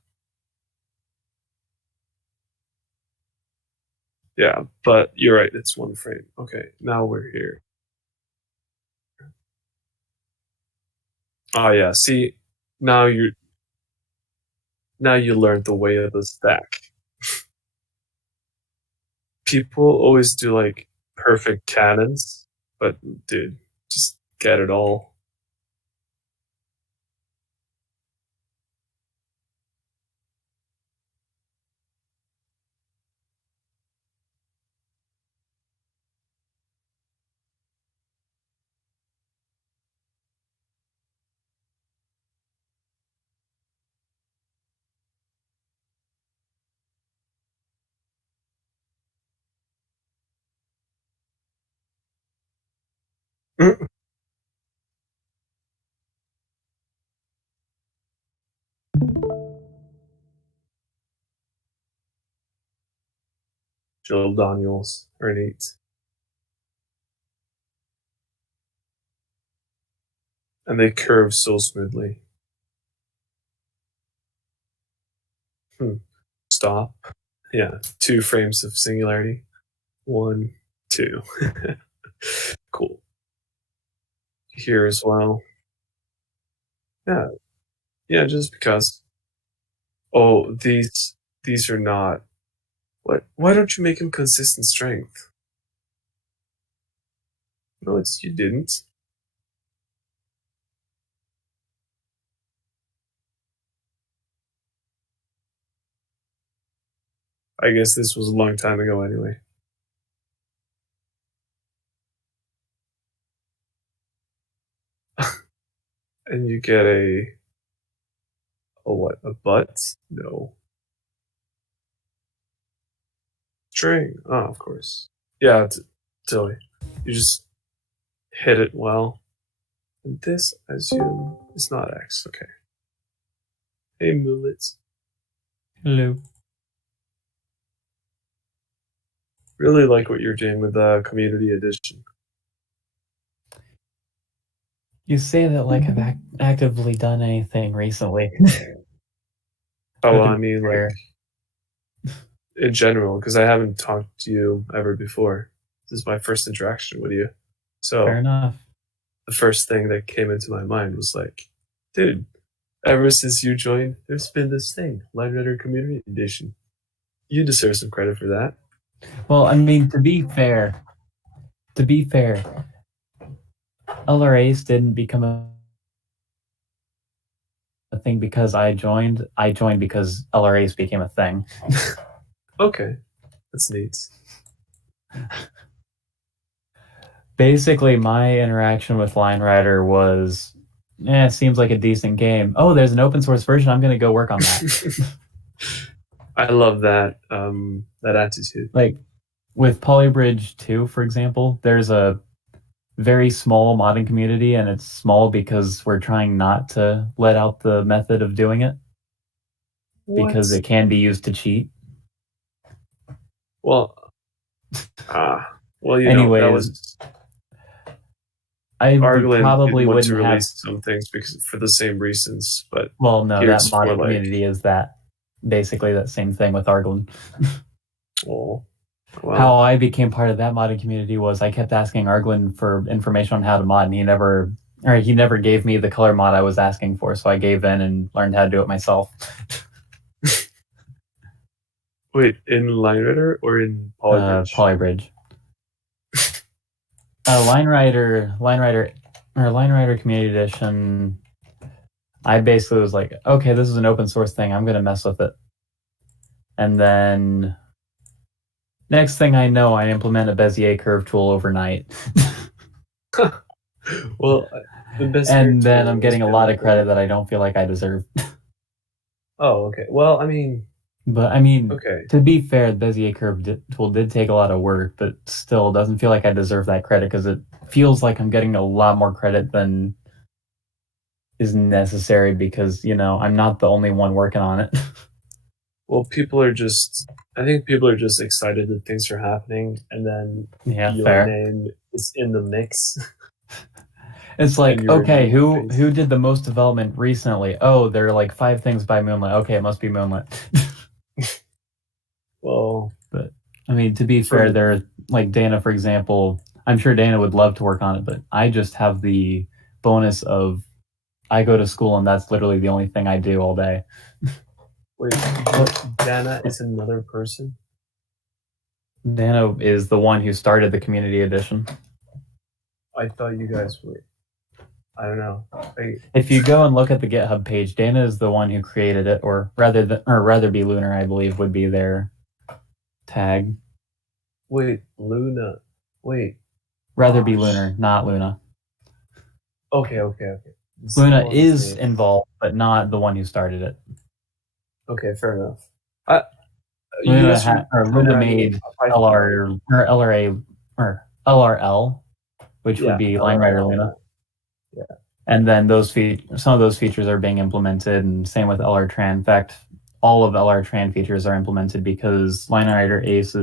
yeah. But you're right. It's 1 frame. Okay, now we're here. Oh yeah. See, now you learned the way of the stack. People always do like perfect cannons, but dude, just get it all. Jill Daniels are an 8, and they curve so smoothly. Stop. Yeah, 2 frames of singularity. 1, 2. Cool. Here as well. Yeah, yeah. Just because. Oh, these are not. What? Why don't you make them consistent strength? No, it's you didn't. I guess this was a long time ago anyway. And you get a what? A butt? No. String. Oh, of course. Yeah, it's silly. You just hit it well. And this, I assume, is not X. Okay. Hey, Mullets. Hello. Really like what you're doing with the community edition. You say that like I've actively done anything recently. Oh, well, To I be mean, fair. like, in general, because I haven't talked to you ever before. This is my first interaction with you. Fair So enough. the first thing that came into my mind was like, dude, ever since you joined, there's been this thing, Line Rider Community Edition. You deserve some credit for that. Well, I mean, to be fair, LRAs didn't become a thing because I joined. I joined because LRAs became a thing. Okay, that's neat. Basically, my interaction with Line Rider was, seems like a decent game. Oh, there's an open source version. I'm going to go work on that. I love that that attitude. Like with Polybridge 2, for example, there's a very small modding community, and it's small because we're trying not to let out the method of doing it because it can be used to cheat. Well, well, you Anyways, know, that was I Argolin probably didn't want to wouldn't have. release some things because for the same reasons, but Well, no, here that it's more modding like, community is that basically that same thing with Argolin. oh, wow. How I became part of that modding community was I kept asking Argolin for information on how to mod, and he never gave me the color mod I was asking for, so I gave in and learned how to do it myself. Wait, in Line Rider or in Polybridge? Polybridge. Line Rider Community Edition. I basically was like, okay, this is an open source thing. I'm gonna mess with it, and then next thing I know, I implement a Bezier curve tool overnight. Well, the best. And then I'm getting a lot of credit that I don't feel like I deserve. Oh, okay. Well, I mean, But I mean, okay. to be fair, the Bezier curve tool did take a lot of work, but still doesn't feel like I deserve that credit because it feels like I'm getting a lot more credit than is necessary because, I'm not the only one working on it. Well, I think people are just excited that things are happening, and then Yeah, your fair. name is in the mix. It's like, you're okay, in the who did the most development recently? Oh, there are like 5 things by Moonlit. Okay, it must be Moonlit. Well, but I mean, to be fair, there, like Dana, for example, I'm sure Dana would love to work on it, but I just have the bonus of I go to school and that's literally the only thing I do all day. wait, Dana is another person? Dana is the one who started the community edition. I thought you guys were. I don't know. If you go and look at the GitHub page, Dana is the one who created it, or rather be Lunar, I believe, would be their tag. Wait, Luna. Wait. Rather be Lunar, not Luna. Okay. Luna is involved, but not the one who started it. Okay, fair enough. Luna made LRL, which would be Line Rider Luna. Yeah. And then some of those features are being implemented, and same with LRTran. In fact, all of LRTran features are implemented because Line Rider Ace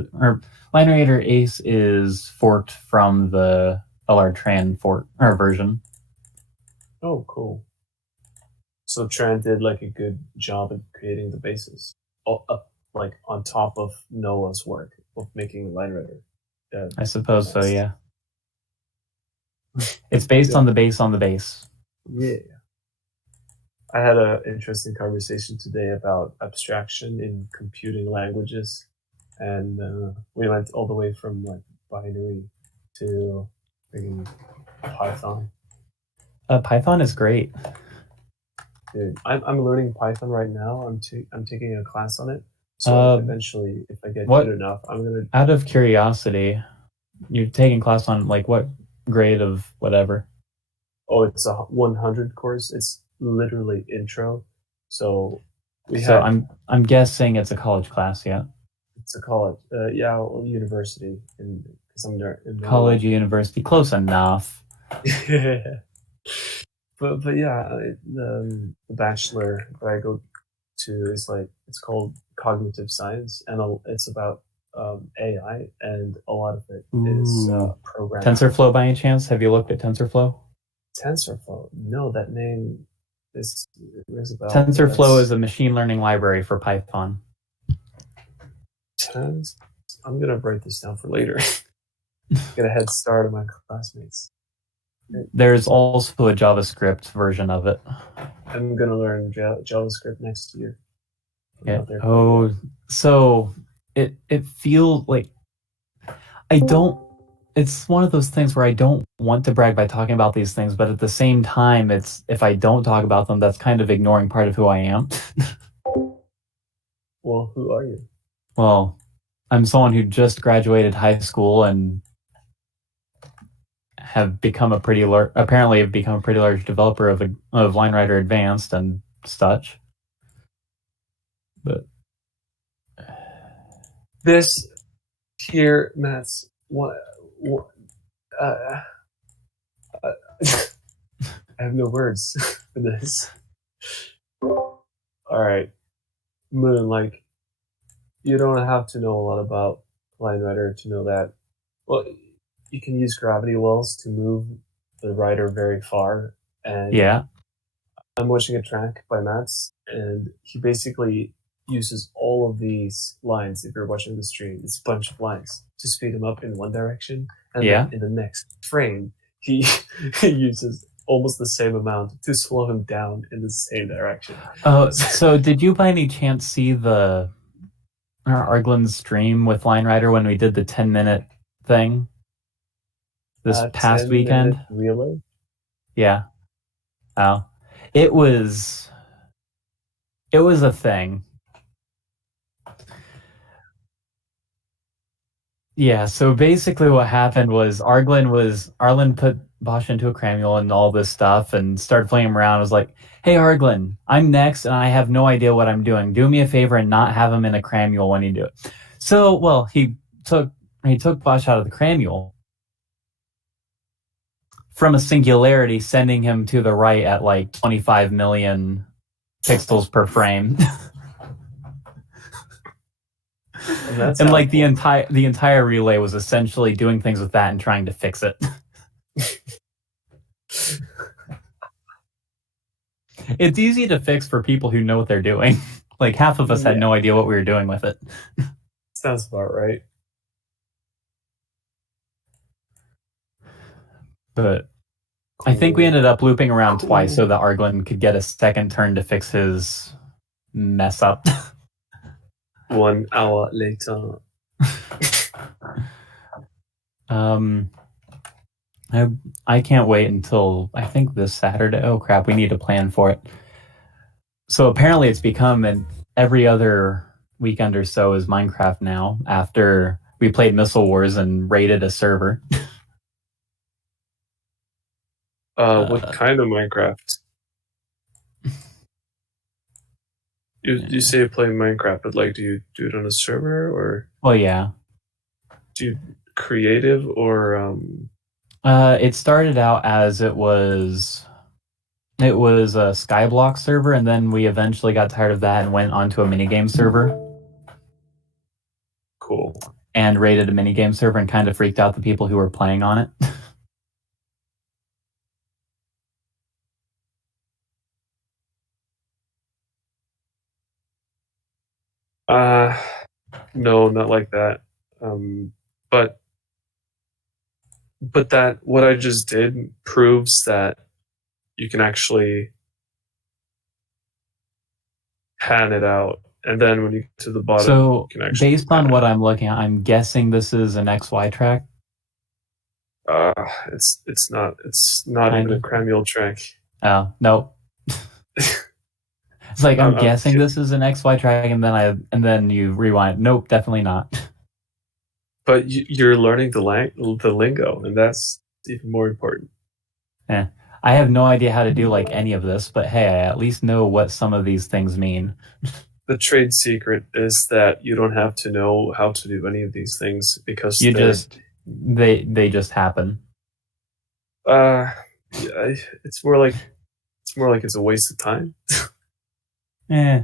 is forked from the LRTran version. Oh, cool. So Tran did like a good job at creating the basis, like on top of Noah's work of making Line Rider. I suppose so, yeah. It's based on the base on the base. Yeah. I had an interesting conversation today about abstraction in computing languages, and we went all the way from like binary to Python. Python is great. Dude, I'm learning Python right now. I'm taking a class on it. So eventually, if I get good enough, I'm gonna. Out of curiosity, you're taking class on like what grade of whatever? Oh, it's a 100 course. It's literally intro. So I'm guessing it's a college class, yeah. It's a college, university, because I'm there. College, university, close enough. But yeah, the bachelor that I go to is it's called cognitive science, and it's about AI, and a lot of it is programming. TensorFlow by any chance? Have you looked at TensorFlow? TensorFlow. No, that name is rings a bell. TensorFlow is a machine learning library for Python. I'm gonna write this down for later. Get a head start on my classmates. There's also a JavaScript version of it. I'm gonna learn JavaScript next year. Yeah. Oh, so it feels like I don't. It's one of those things where I don't want to brag by talking about these things, but at the same time, it's if I don't talk about them, that's kind of ignoring part of who I am. Well, who are you? Well, I'm someone who just graduated high school and have become apparently have become a pretty large developer of LineWriter Advanced and such. But This here, Matt's what I have no words for this. All right, Moon. Like, you don't have to know a lot about LineWriter to know that. Well, you can use gravity wells to move the writer very far. And yeah, I'm watching a track by Mats, and he basically uses all of these lines. If you're watching the stream, it's a bunch of lines to speed him up in one direction, and Yeah. then in the next frame, he uses almost the same amount to slow him down in the same direction. So did you by any chance see Arglin's stream with LineWriter when we did the 10-minute thing this past 10-minute weekend? relay? Yeah. Oh, it was a thing. Yeah, so basically what happened was Arlen put Bosch into a cramule and all this stuff and started playing him around. I was like, hey Arlen, I'm next and I have no idea what I'm doing. Do me a favor and not have him in a cramule when you do it. So, well, he took Bosch out of the cramule from a singularity, sending him to the right at like 25 million pixels per frame. And like the entire relay was essentially doing things with that and trying to fix it. It's easy to fix for people who know what they're doing. Like half of us had no idea what we were doing with it. Sounds about right. But I think we ended up looping around twice so that Arglin could get a second turn to fix his mess up. 1 hour later. I can't wait until I think this Saturday. Oh crap, we need a plan for it. So apparently it's become an every other weekend or so is Minecraft now after we played Missile Wars and raided a server. What kind of Minecraft? You say you play Minecraft, but like, do you do it on a server or? Well, yeah. Do you creative or? It started out as it was a Skyblock server, and then we eventually got tired of that and went onto a minigame server. Cool. And raided a minigame server and kind of freaked out the people who were playing on it. No, not like that. But that what I just did proves that you can actually pan it out, and then when you get to the bottom, so you can actually based on what I'm looking at, I'm guessing this is an XY track. It's not even a cramule track. Oh no. It's like I'm guessing this is an XY track, and then you rewind. Nope, definitely not. But you're learning the lingo, and that's even more important. Yeah, I have no idea how to do like any of this, but hey, I at least know what some of these things mean. The trade secret is that you don't have to know how to do any of these things because they just happen. It's more like it's a waste of time. Eh.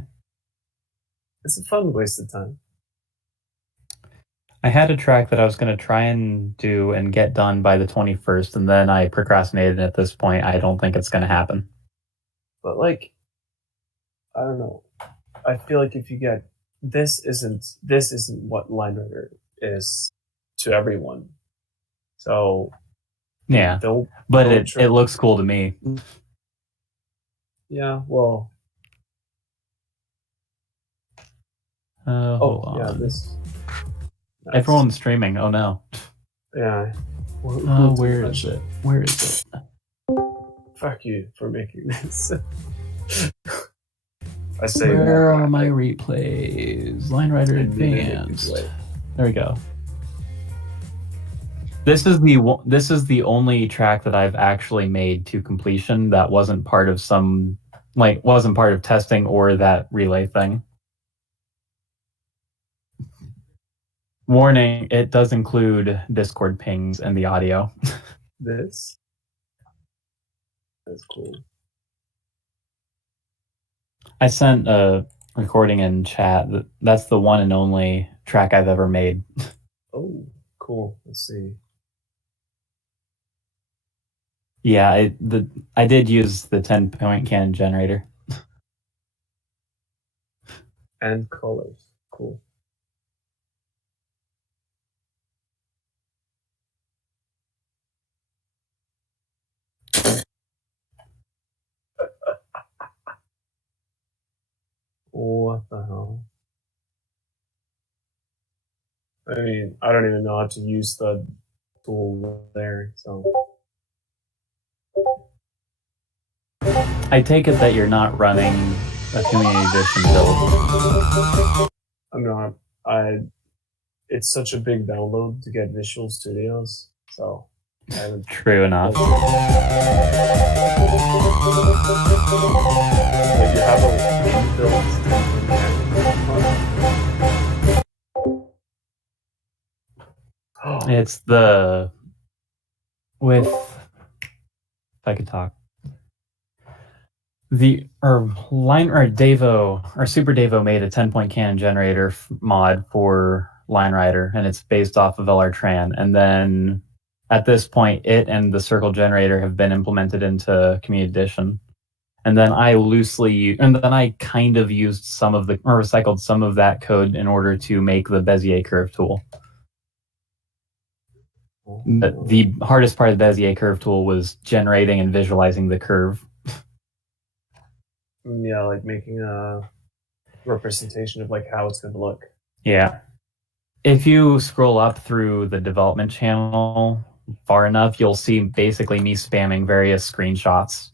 It's a fun waste of time. I had a track that I was going to try and do and get done by the 21st, and then I procrastinated. At this point, I don't think it's going to happen. But like, I don't know. I feel like if you get this isn't what Line Rider is to everyone. So Yeah, don't. but don't it try- looks cool to me. Yeah. Well. Hold yeah. on. This. Nice. Everyone's streaming. Oh no. Yeah. Where is it? Where is it? Fuck you for making this. I say Where that, are my I- replays? Line Rider I made it Advanced. replay. There we go. This is the only track that I've actually made to completion that wasn't part of wasn't part of testing or that relay thing. Warning, it does include Discord pings and the audio. This. That's cool. I sent a recording in chat. That's the one and only track I've ever made. Oh, cool. Let's see. Yeah, I did use the 10-point cannon generator. And colors. Cool. What the hell? I mean, I don't even know how to use the tool there, so. I take it that you're not running a community edition build. I'm not. It's such a big download to get Visual Studios, so I haven't. True enough. But you have a build. It's the with if I could talk. Devo or Super Devo made a 10-point cannon generator mod for Line Rider, and it's based off of LR-Tran. And then at this point, it and the Circle generator have been implemented into Community Edition. And then I kind of used recycled some of that code in order to make the Bezier curve tool. But the hardest part of the Bezier curve tool was generating and visualizing the curve. Yeah, like making a representation of like how it's going to look. Yeah. If you scroll up through the development channel far enough, you'll see basically me spamming various screenshots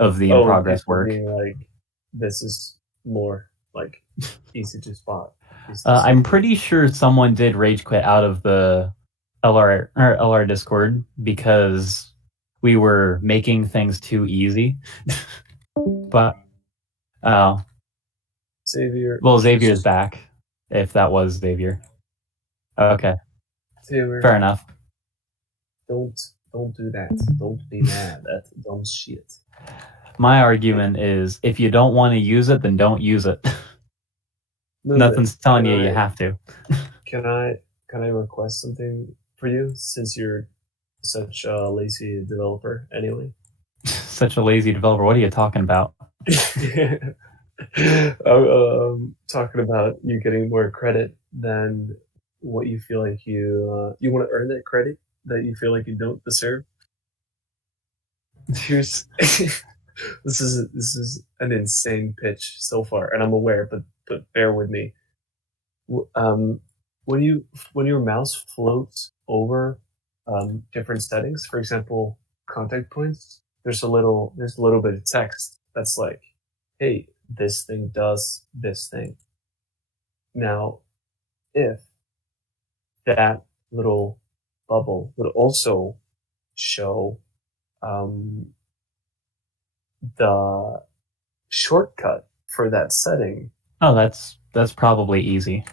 of the in-progress work. Being like, this is more like easy to spot. I'm pretty sure someone did rage quit out of the LR Discord because we were making things too easy. But Xavier. Well, Xavier's back. If that was Xavier. Okay. Xavier, fair enough. Don't do that. Don't be mad. That's dumb shit. My argument is if you don't want to use it, then don't use it. Nothing's telling you have to. Can I request something for you since you're such a lazy developer anyway? Such a lazy developer. What are you talking about? I'm talking about you getting more credit than what you feel like you want to earn that credit that you feel like you don't deserve. Here's this is an insane pitch so far, and I'm aware, but bear with me. When your mouse floats over different settings, for example, contact points, there's a little bit of text that's like, hey, this thing does this thing. Now, if that little bubble would also show the shortcut for that setting. Oh, that's probably easy.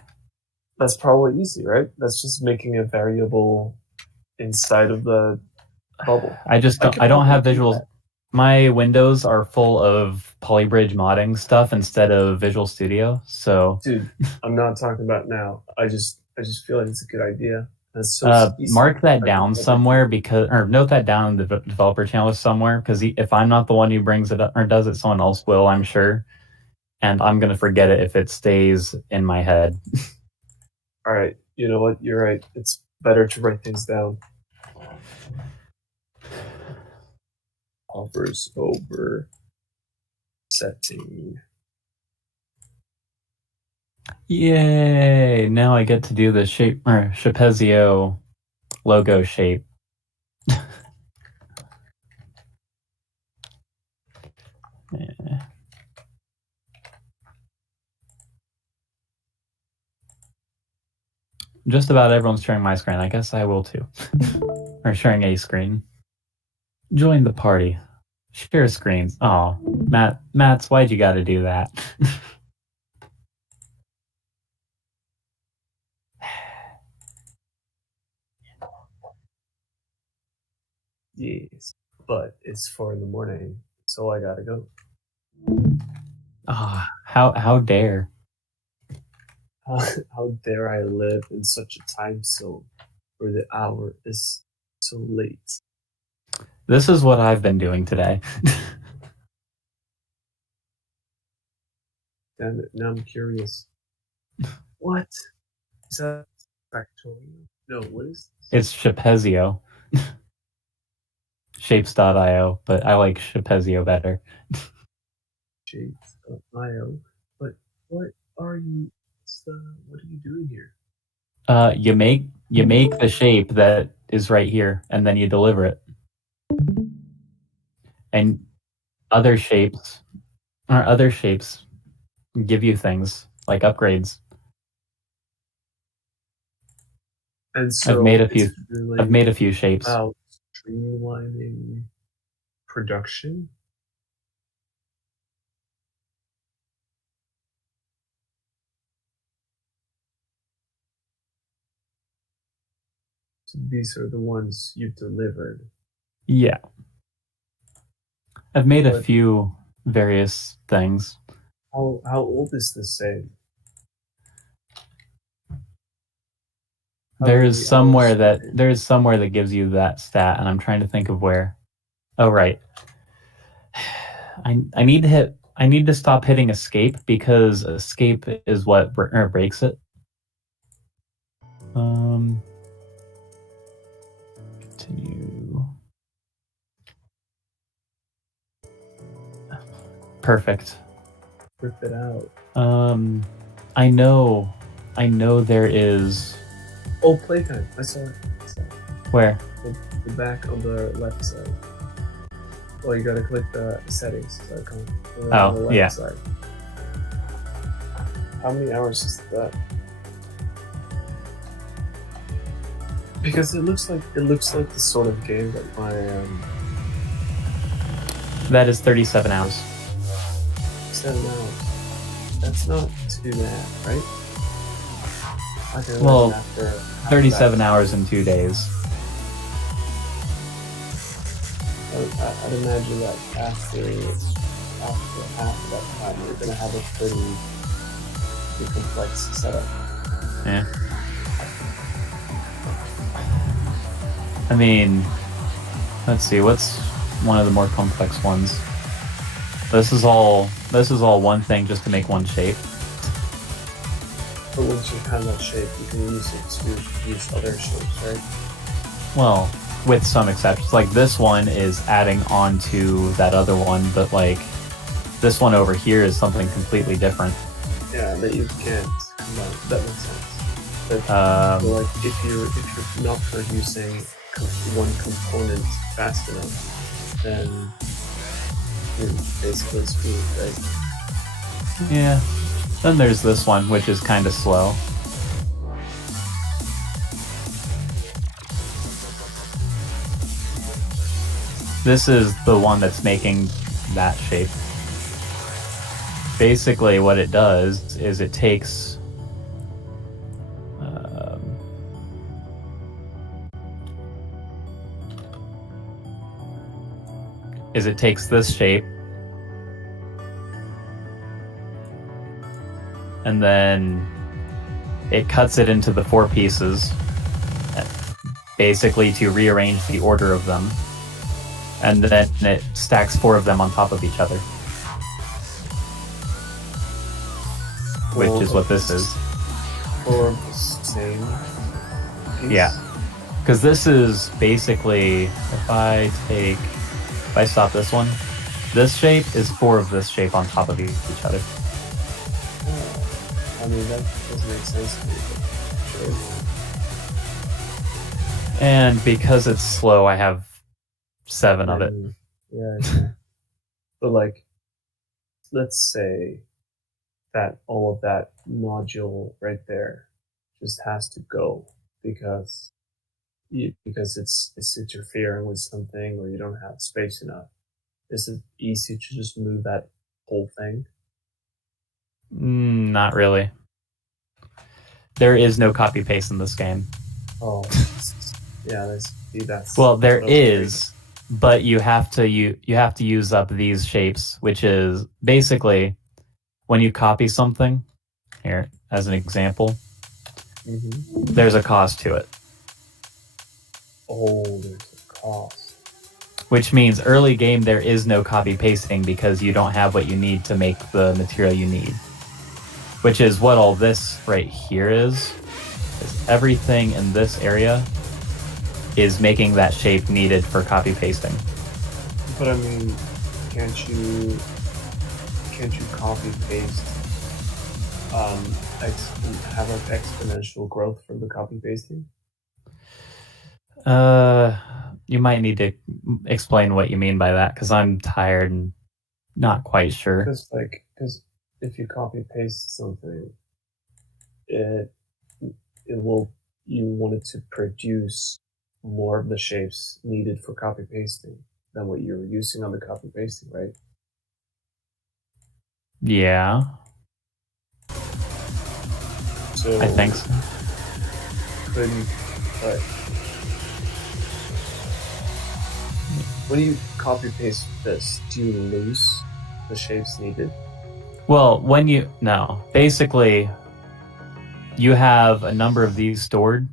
That's probably easy, right? That's just making a variable inside of the bubble. I don't have visuals. My windows are full of Polybridge modding stuff instead of Visual Studio. So, dude, I'm not talking about now. I just I just feel like it's a good idea. And it's so easy. Mark that I down can- somewhere or note that down in the developer channel somewhere, because if I'm not the one who brings it up or does it, someone else will, I'm sure. And I'm gonna forget it if it stays in my head. All right, you know what? You're right. It's better to write things down. Hovers over setting. Yay! Now I get to do the shape or Shapezio logo shape. Yeah. Just about everyone's sharing my screen. I guess I will too. Or sharing a screen. Join the party. Share screens. Oh, Mats, why'd you gotta do that? Yes, but it's 4 a.m, so I gotta go. Ah, how dare. How dare I live in such a time zone where the hour is so late? This is what I've been doing today. Damn it! Now I'm curious. What is that? Factorial? No, what is this? It's Shapezio. Shapes.io, but I like Shapezio better. Shapes.io. But what are you? What are you doing here? You make the shape that is right here, and then you deliver it. And other shapes give you things like upgrades. And so I've made it's really a few shapes. about streamlining production. So these are the ones you've delivered. Yeah. I've made a But- few various things. How old is this save? How There many is somewhere hours that did- there is somewhere that gives you that stat, and I'm trying to think of where. Oh right. I need to stop hitting escape because escape is what breaks it. Continue. Perfect. Rip it out. I know there is. Oh, playtime. I saw it. Where? The back on the left side. Well, you gotta click the settings icon. On the Oh, left yeah. side. How many hours is that? Because it looks like the sort of game that my That is 37 hours. 7 hours. That's not too bad, right? I can Well, imagine after half 37 that, hours in 2 days. I'd imagine that after half of that time, you're gonna have a pretty complex setup. Yeah. I mean, let's see. What's one of the more complex ones? This is all one thing just to make one shape. But once you have that shape, you can use it to use other shapes, right? Well, with some exceptions. Like this one is adding on to that other one, but like this one over here is something completely different. Yeah, that you can't combine. That makes sense. But Um, like if you're not producing one component fast enough, then you're basically screwed, right? Yeah. Then there's this one, which is kind of slow. This is the one that's making that shape. Basically, what it does is it takes this shape and then it cuts it into the 4 pieces, basically to rearrange the order of them, and then it stacks 4 of them on top of each other, which is what this is. 4 of the same piece? Yeah. Because this is basically, if I stop this one, this shape is 4 of this shape on top of each other. I mean, that doesn't make sense to me, but sure. And because it's slow, I have 7 of it. Yeah. But like, let's say that all of that module right there just has to go because it's interfering with something, or you don't have space enough. Is it easy to just move that whole thing? Not really. There is no copy paste in this game. Oh, yeah. That's Well, there that's is, but you have to use up these shapes, which is basically when you copy something. Here, as an example, there's a cost to it. Oh, there's a cost. Which means early game there is no copy pasting because you don't have what you need to make the material you need. Which is what all this right here is everything in this area is making that shape needed for copy pasting. But I mean, can't you copy paste have like exponential growth from the copy pasting? You might need to explain what you mean by that, because I'm tired and not quite sure. Because if you copy paste something, you want it to produce more of the shapes needed for copy pasting than what you're using on the copy pasting, right? Yeah. So I think so. But when you copy paste this, do you lose the shapes needed? Well, basically you have a number of these stored,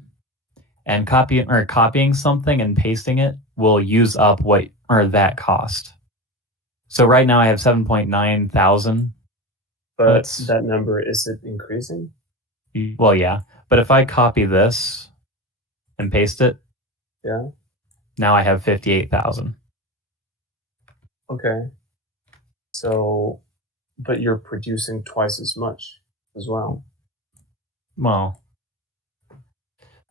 and copying something and pasting it will use up that cost. So right now I have 7.9 thousand. But that number, is it increasing? Well, yeah. But if I copy this and paste it, yeah, now I have 58,000. Okay. So, but you're producing twice as much as well. Well,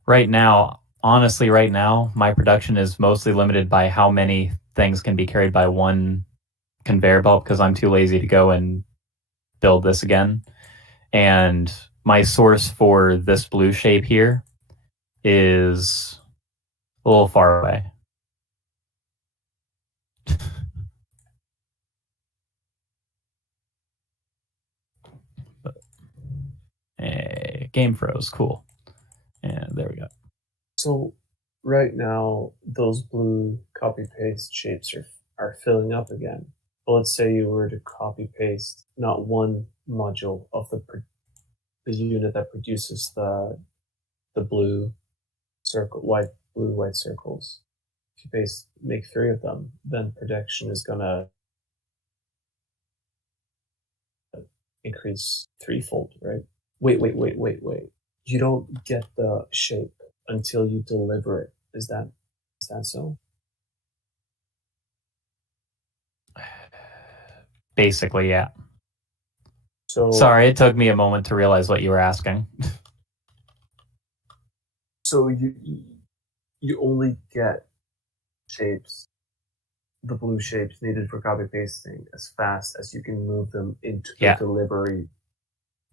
right now, my production is mostly limited by how many things can be carried by one conveyor belt, because I'm too lazy to go and build this again. And my source for this blue shape here is a little far away. Game froze. Cool. And there we go. So right now, those blue copy paste shapes are filling up again. But let's say you were to copy paste not one module of the unit that produces the blue circle, white circles. If you make 3 of them, then production is gonna increase 3-fold, right? Wait. You don't get the shape until you deliver it. Is that so? Basically, yeah. So sorry, it took me a moment to realize what you were asking. So you only get shapes, the blue shapes needed for copy pasting, as fast as you can move them into the delivery.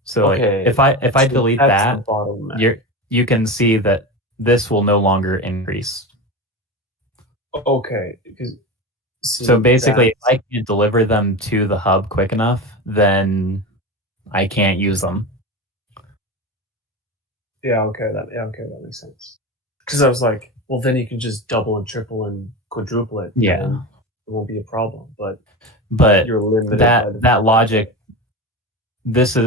So okay. if I delete that, bottleneck. You can see that this will no longer increase. Okay, so basically, if I can't deliver them to the hub quick enough, then I can't use them. Yeah, okay, that makes sense. Because I was like, well, then you can just double and triple and quadruple it. Yeah, it won't be a problem. But but you're limited. That logic this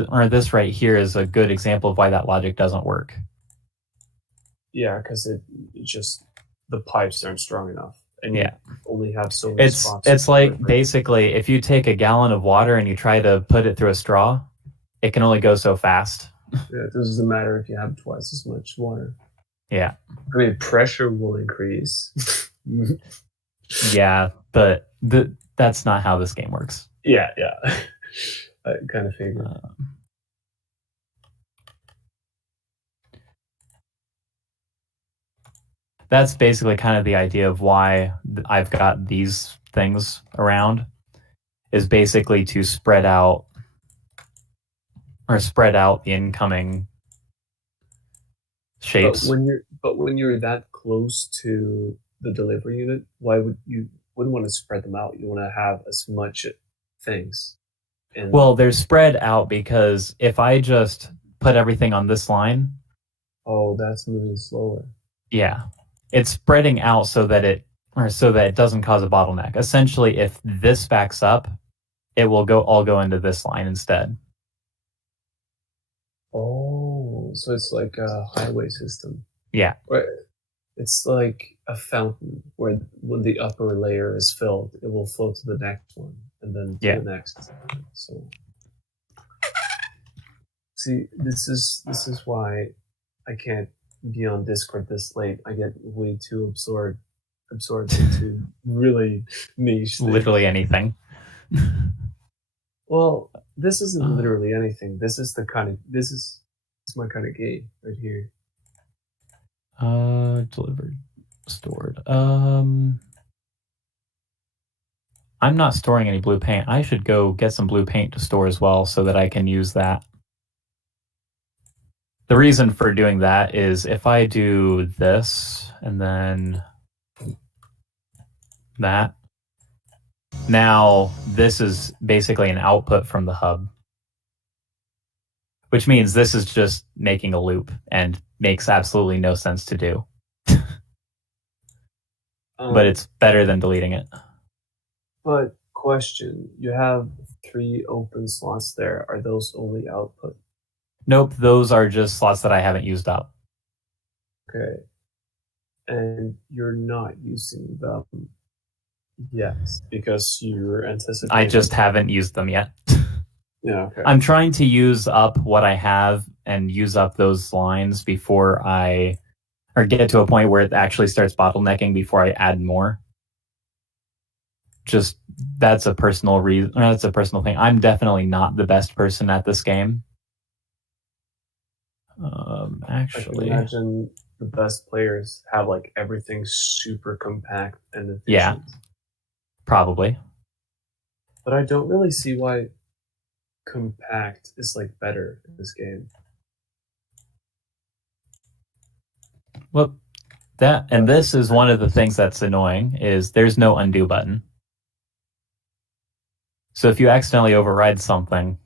right here is a good example of why that logic doesn't work. Yeah, because it just the pipes aren't strong enough, and Yeah. you only have so many spots. It's like basically if you take a gallon of water and you try to put it through a straw, it can only go so fast. Yeah, it doesn't matter if you have twice as much water. Yeah. I mean, pressure will increase. Yeah, but that's not how this game works. Yeah. I kind of figured. That's basically kind of the idea of why I've got these things around, is basically to spread out the incoming shapes. But when you're that close to the delivery unit, why wouldn't want to spread them out? You want to have as much things. And Well, they're spread out because if I just put everything on this line, oh, that's moving slower. yeah, it's spreading out so that it doesn't cause a bottleneck. Essentially, if this backs up, it will all go into this line instead. Oh, so it's like a highway system. Yeah. Right. It's like a fountain where when the upper layer is filled, it will flow to the next one and then to the next. So, see, this is why I can't be on Discord this late. I get way too absorbed into really niche things. Literally anything. Well, this isn't literally anything. This is my kind of game right here. Delivered, stored. I'm not storing any blue paint. I should go get some blue paint to store as well so that I can use that. The reason for doing that is if I do this and then that, now this is basically an output from the hub, which means this is just making a loop and makes absolutely no sense to do. But it's better than deleting it. But question, you have 3 open slots there. Are those only output? Nope, those are just slots that I haven't used up. Okay. And you're not using them yet because you're anticipating. I just haven't used them yet. Yeah, okay. I'm trying to use up what I have and use up those lines before get to a point where it actually starts bottlenecking before I add more. Just that's a personal reason. That's a personal thing. I'm definitely not the best person at this game. Actually, I can imagine the best players have like everything super compact and efficient. Yeah, probably. But I don't really see why compact is like better in this game. Well, this is one of the things that's annoying is there's no undo button. So if you accidentally override something,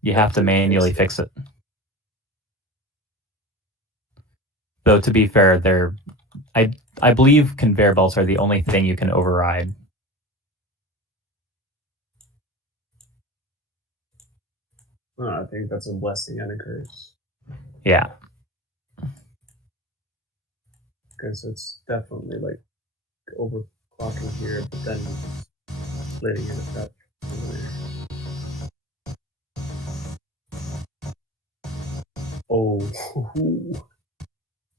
you have to manually fix it. Though to be fair, I believe conveyor belts are the only thing you can override. Oh, I think that's a blessing and a curse. Yeah. Because it's definitely like overclocking here, but then letting it affect. Oh,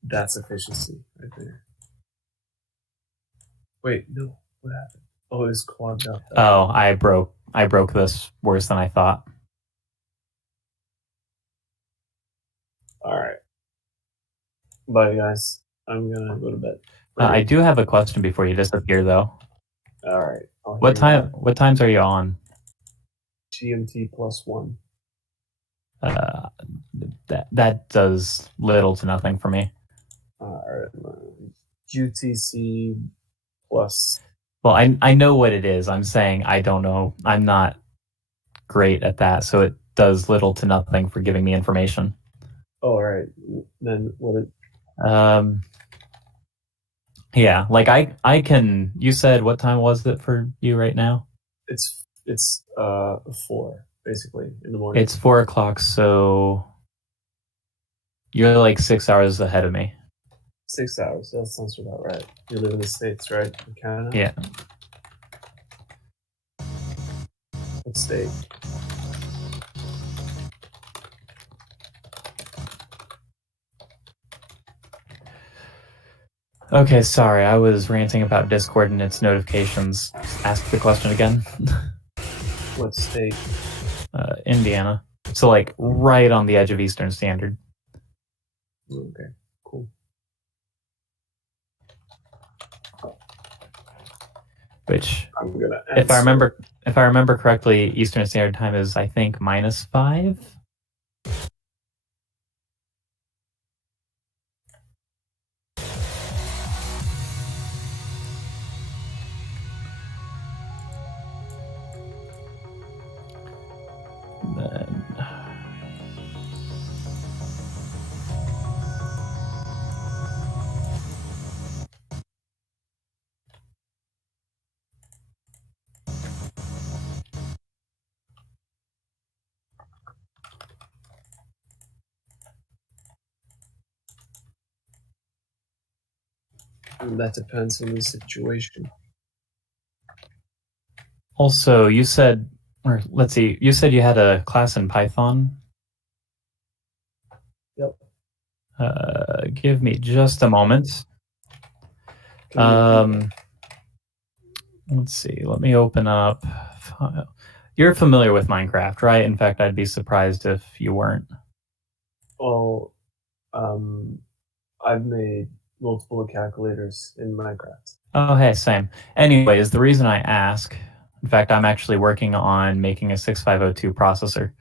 that's efficiency right there. Wait, no, what happened? Oh, it's clogged up. Oh, I broke this worse than I thought. All right. Bye, guys. I'm gonna go to bed. I do have a question before you disappear, though. All right. What times are you on? GMT +1. That does little to nothing for me. All right. UTC plus. Well, I know what it is. I'm saying I don't know. I'm not great at that, so it does little to nothing for giving me information. Oh, all right. Then what? Yeah, like I can. You said what time was it for you right now? It's 4 basically, in the morning. It's 4 o'clock, so you're like 6 hours ahead of me. 6 hours. That sounds about right. You live in the States, right? In Canada? Yeah. What state? Okay, sorry. I was ranting about Discord and its notifications. Ask the question again. What state? Indiana. So, like, right on the edge of Eastern Standard. Okay, cool. Which, I'm gonna if I remember correctly, Eastern Standard Time is, I think, -5. Then That depends on the situation. also, you said, or let's see, you said you had a class in Python. Yep. Give me just a moment. Let's see. Let me open up. You're familiar with Minecraft, right? In fact, I'd be surprised if you weren't. Well, I've made multiple calculators in Minecraft. Oh, hey, same. Anyways, the reason I ask, in fact, I'm actually working on making a 6502 processor.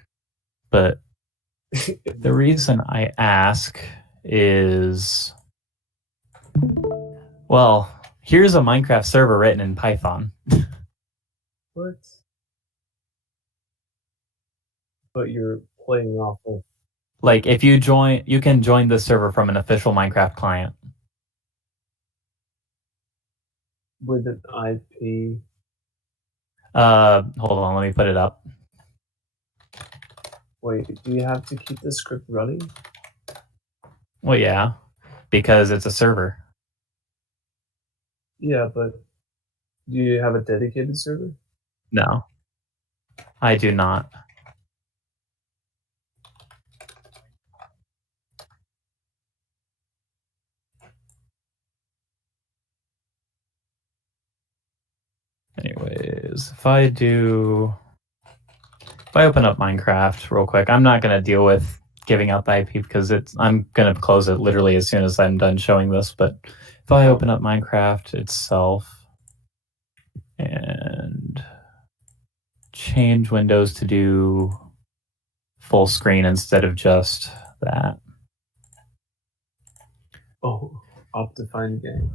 But the reason I ask is, well, here's a Minecraft server written in Python. What? But you're playing off of... Like, if you join, you can join the server from an official Minecraft client. With an IP... Hold on, let me put it up. Wait, do you have to keep the script running? Well, yeah, because it's a server. Yeah, but do you have a dedicated server? No, I do not. Anyways, if I open up Minecraft real quick, I'm not going to deal with giving out the IP because I'm going to close it literally as soon as I'm done showing this. But if I open up Minecraft itself and change Windows to do full screen instead of just that. Oh, Optifine game.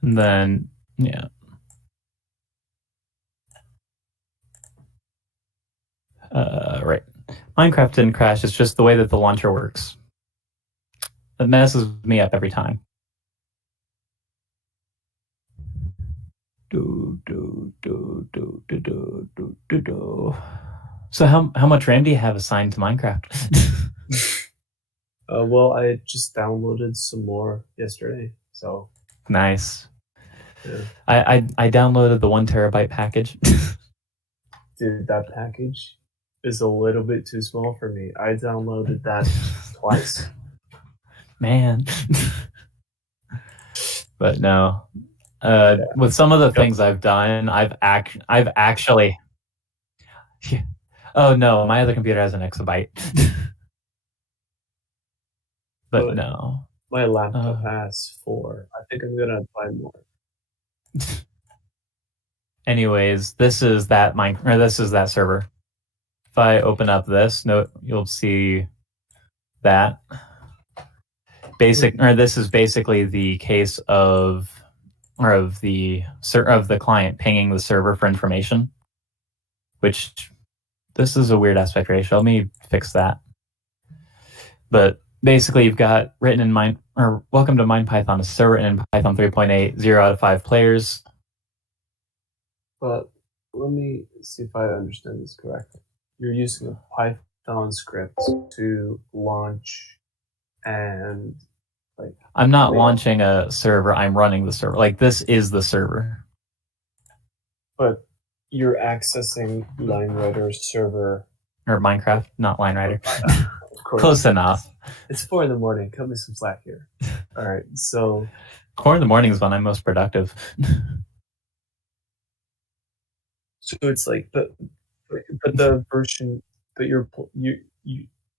And then, yeah. Right. Minecraft didn't crash. It's just the way that the launcher works. It messes me up every time. So how much RAM do you have assigned to Minecraft? Well, I just downloaded some more yesterday, so... Nice. Yeah. I downloaded the 1 terabyte package. Dude, that package is a little bit too small for me. I downloaded that twice. Man. But no. With some of the things I've done, I've actually... Oh no, my other computer has an exabyte. But no. My laptop has 4. I think I'm gonna buy more. Anyways, this is that server. If I open up this, you'll see that. This is basically the case of the client pinging the server for information. Which this is a weird aspect ratio. Let me fix that. But basically you've got written in Mind or welcome to MindPython, a server in Python 3.8, 0 out of 5 players. But let me see if I understand this correctly. You're using a Python script to launch and like. I'm not launching a server, I'm running the server. Like this is the server. But you're accessing LineWriter's server. Or Minecraft, not LineWriter. Of course. Close enough. It's 4 a.m. Cut me some slack here. All right, so 4 in the morning is when I'm most productive. so it's like but the version that you're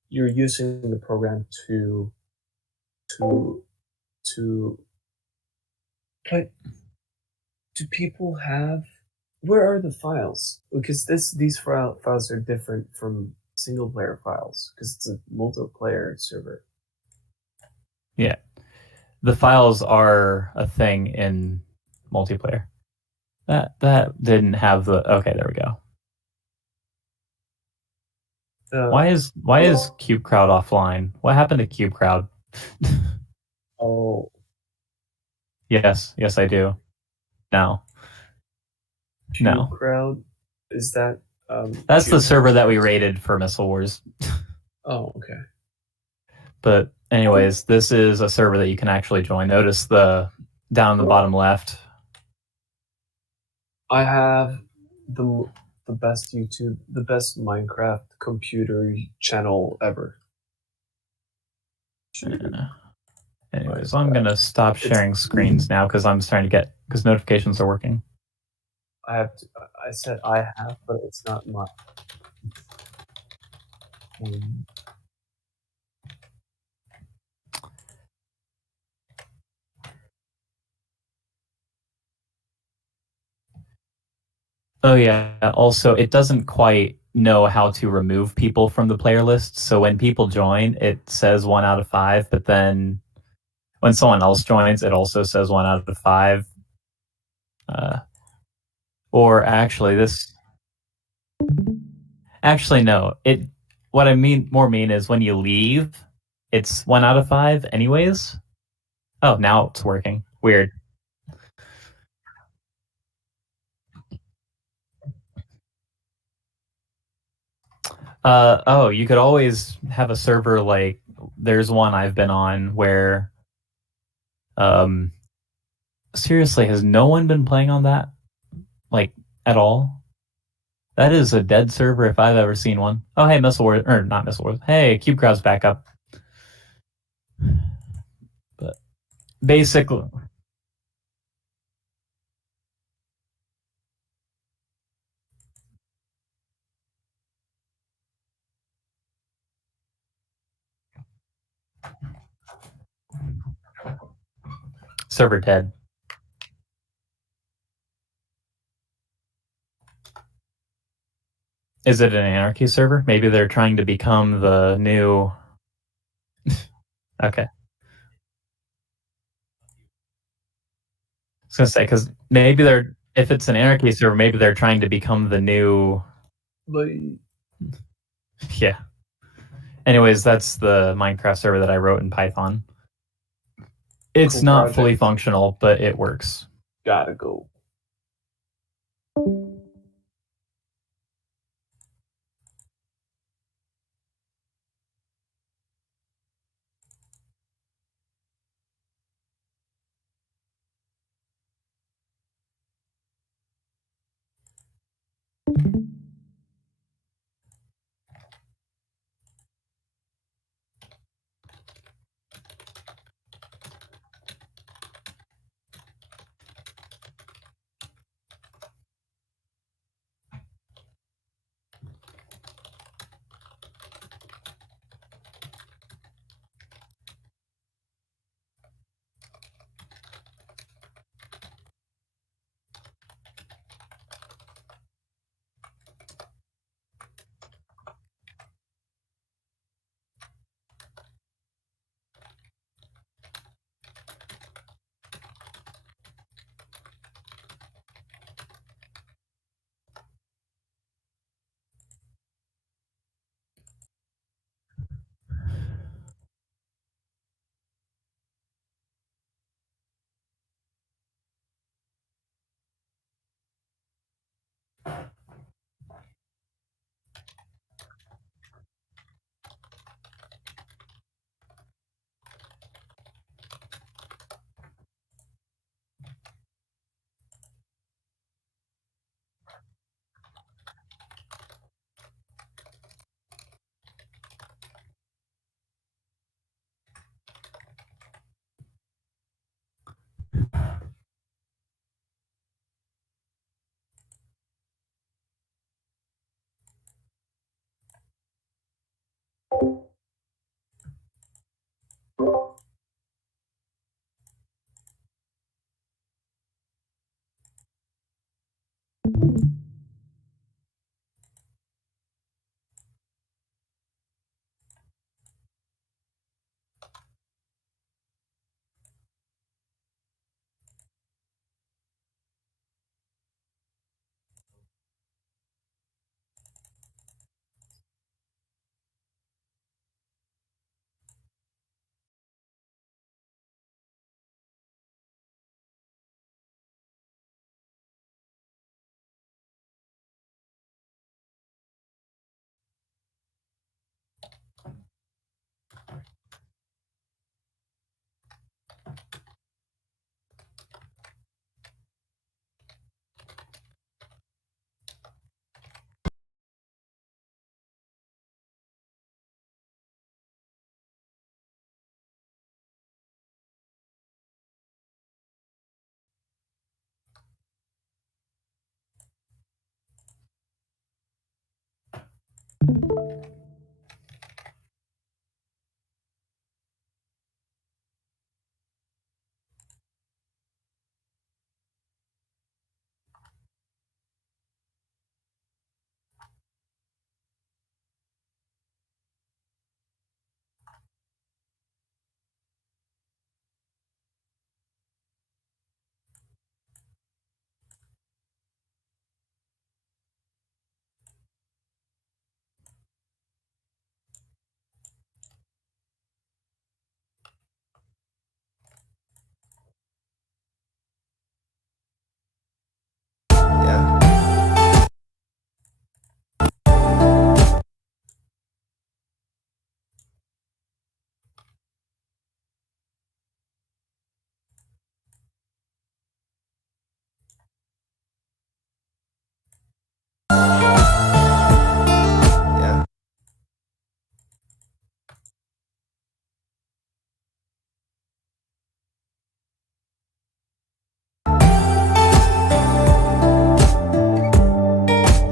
using the program to but do people have, where are the files? Because these files are different from single player files because it's a multiplayer server. Yeah. The files are a thing in multiplayer. That didn't have the okay, there we go. Why is CubeCrowd offline? What happened to CubeCrowd? Oh, Yes, I do. No. CubeCrowd, is that That's the server that we raided for Missile Wars. Oh, okay. But anyways, this is a server that you can actually join. Notice the down in the bottom left. I have the best the best Minecraft computer channel ever. Anyways, I'm gonna stop sharing screens now because I'm starting to get because notifications are working. I said I have, but it's not mine. Oh yeah. Also, it doesn't quite know how to remove people from the player list. So when people join, it says 1 out of 5, but then when someone else joins, it also says 1 out of 5. Or actually, no. What I mean is when you leave, it's 1 out of 5 anyways. Oh, now it's working. Weird. You could always have a server like there's one I've been on where seriously, has no one been playing on that? Like at all? That is a dead server if I've ever seen one. Oh hey, Missile Wars, or not Missile Wars. Hey, CubeCrowd's back up. But basically server dead. Is it an anarchy server? Maybe they're trying to become the new. Okay. I was gonna say because maybe if it's an anarchy server, maybe they're trying to become the new. Yeah. Anyways, that's the Minecraft server that I wrote in Python. It's Cool not project. fully functional, but it works. Gotta go.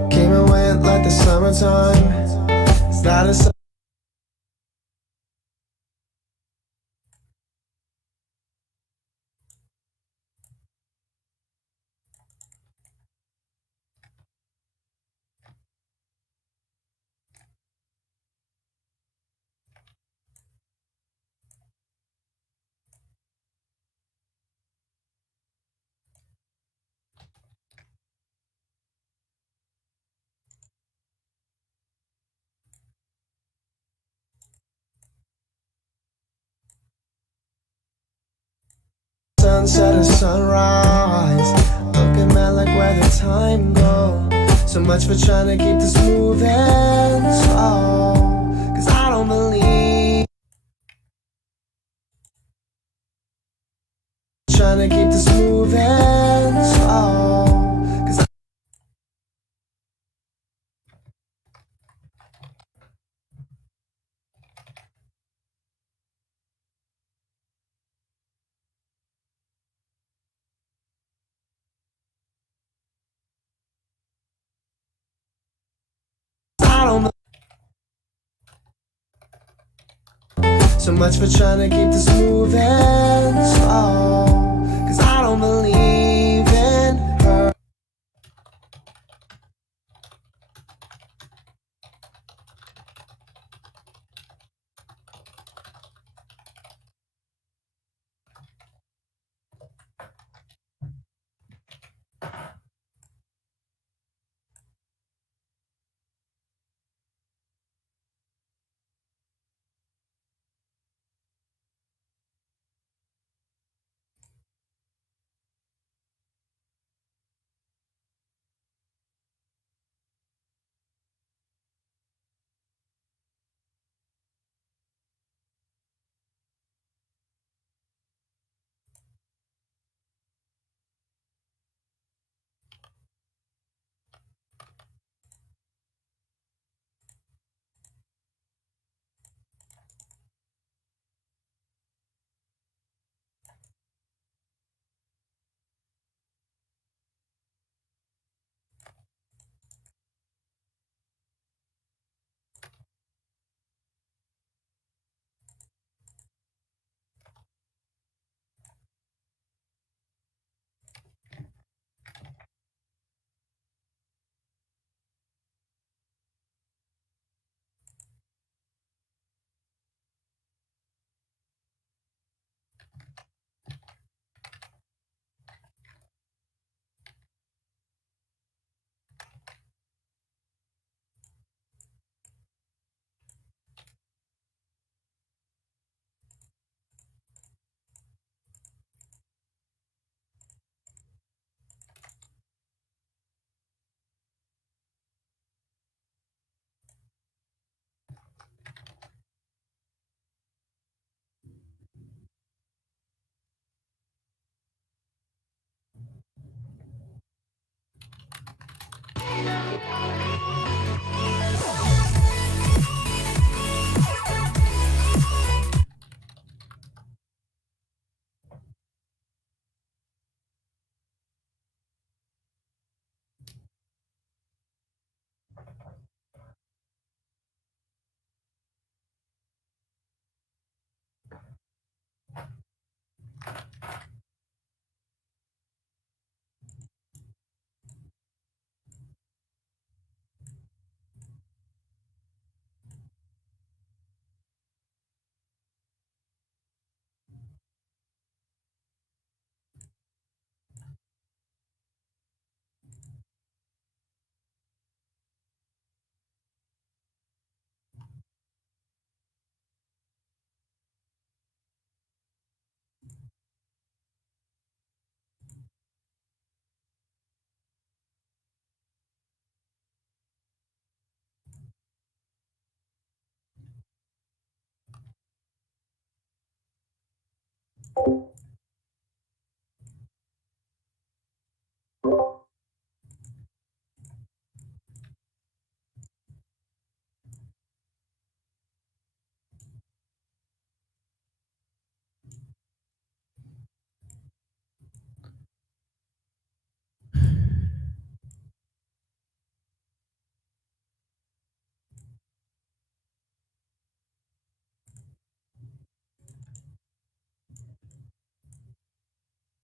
Came and went like the summertime. Is that a sunset or sunrise? Looking at like where the time go. So much for trying to keep this moving slow. Cause I don't believe trying to keep this moving slow. Cause I don't so much for trying to keep this moving slow. Cause I don't believe in her.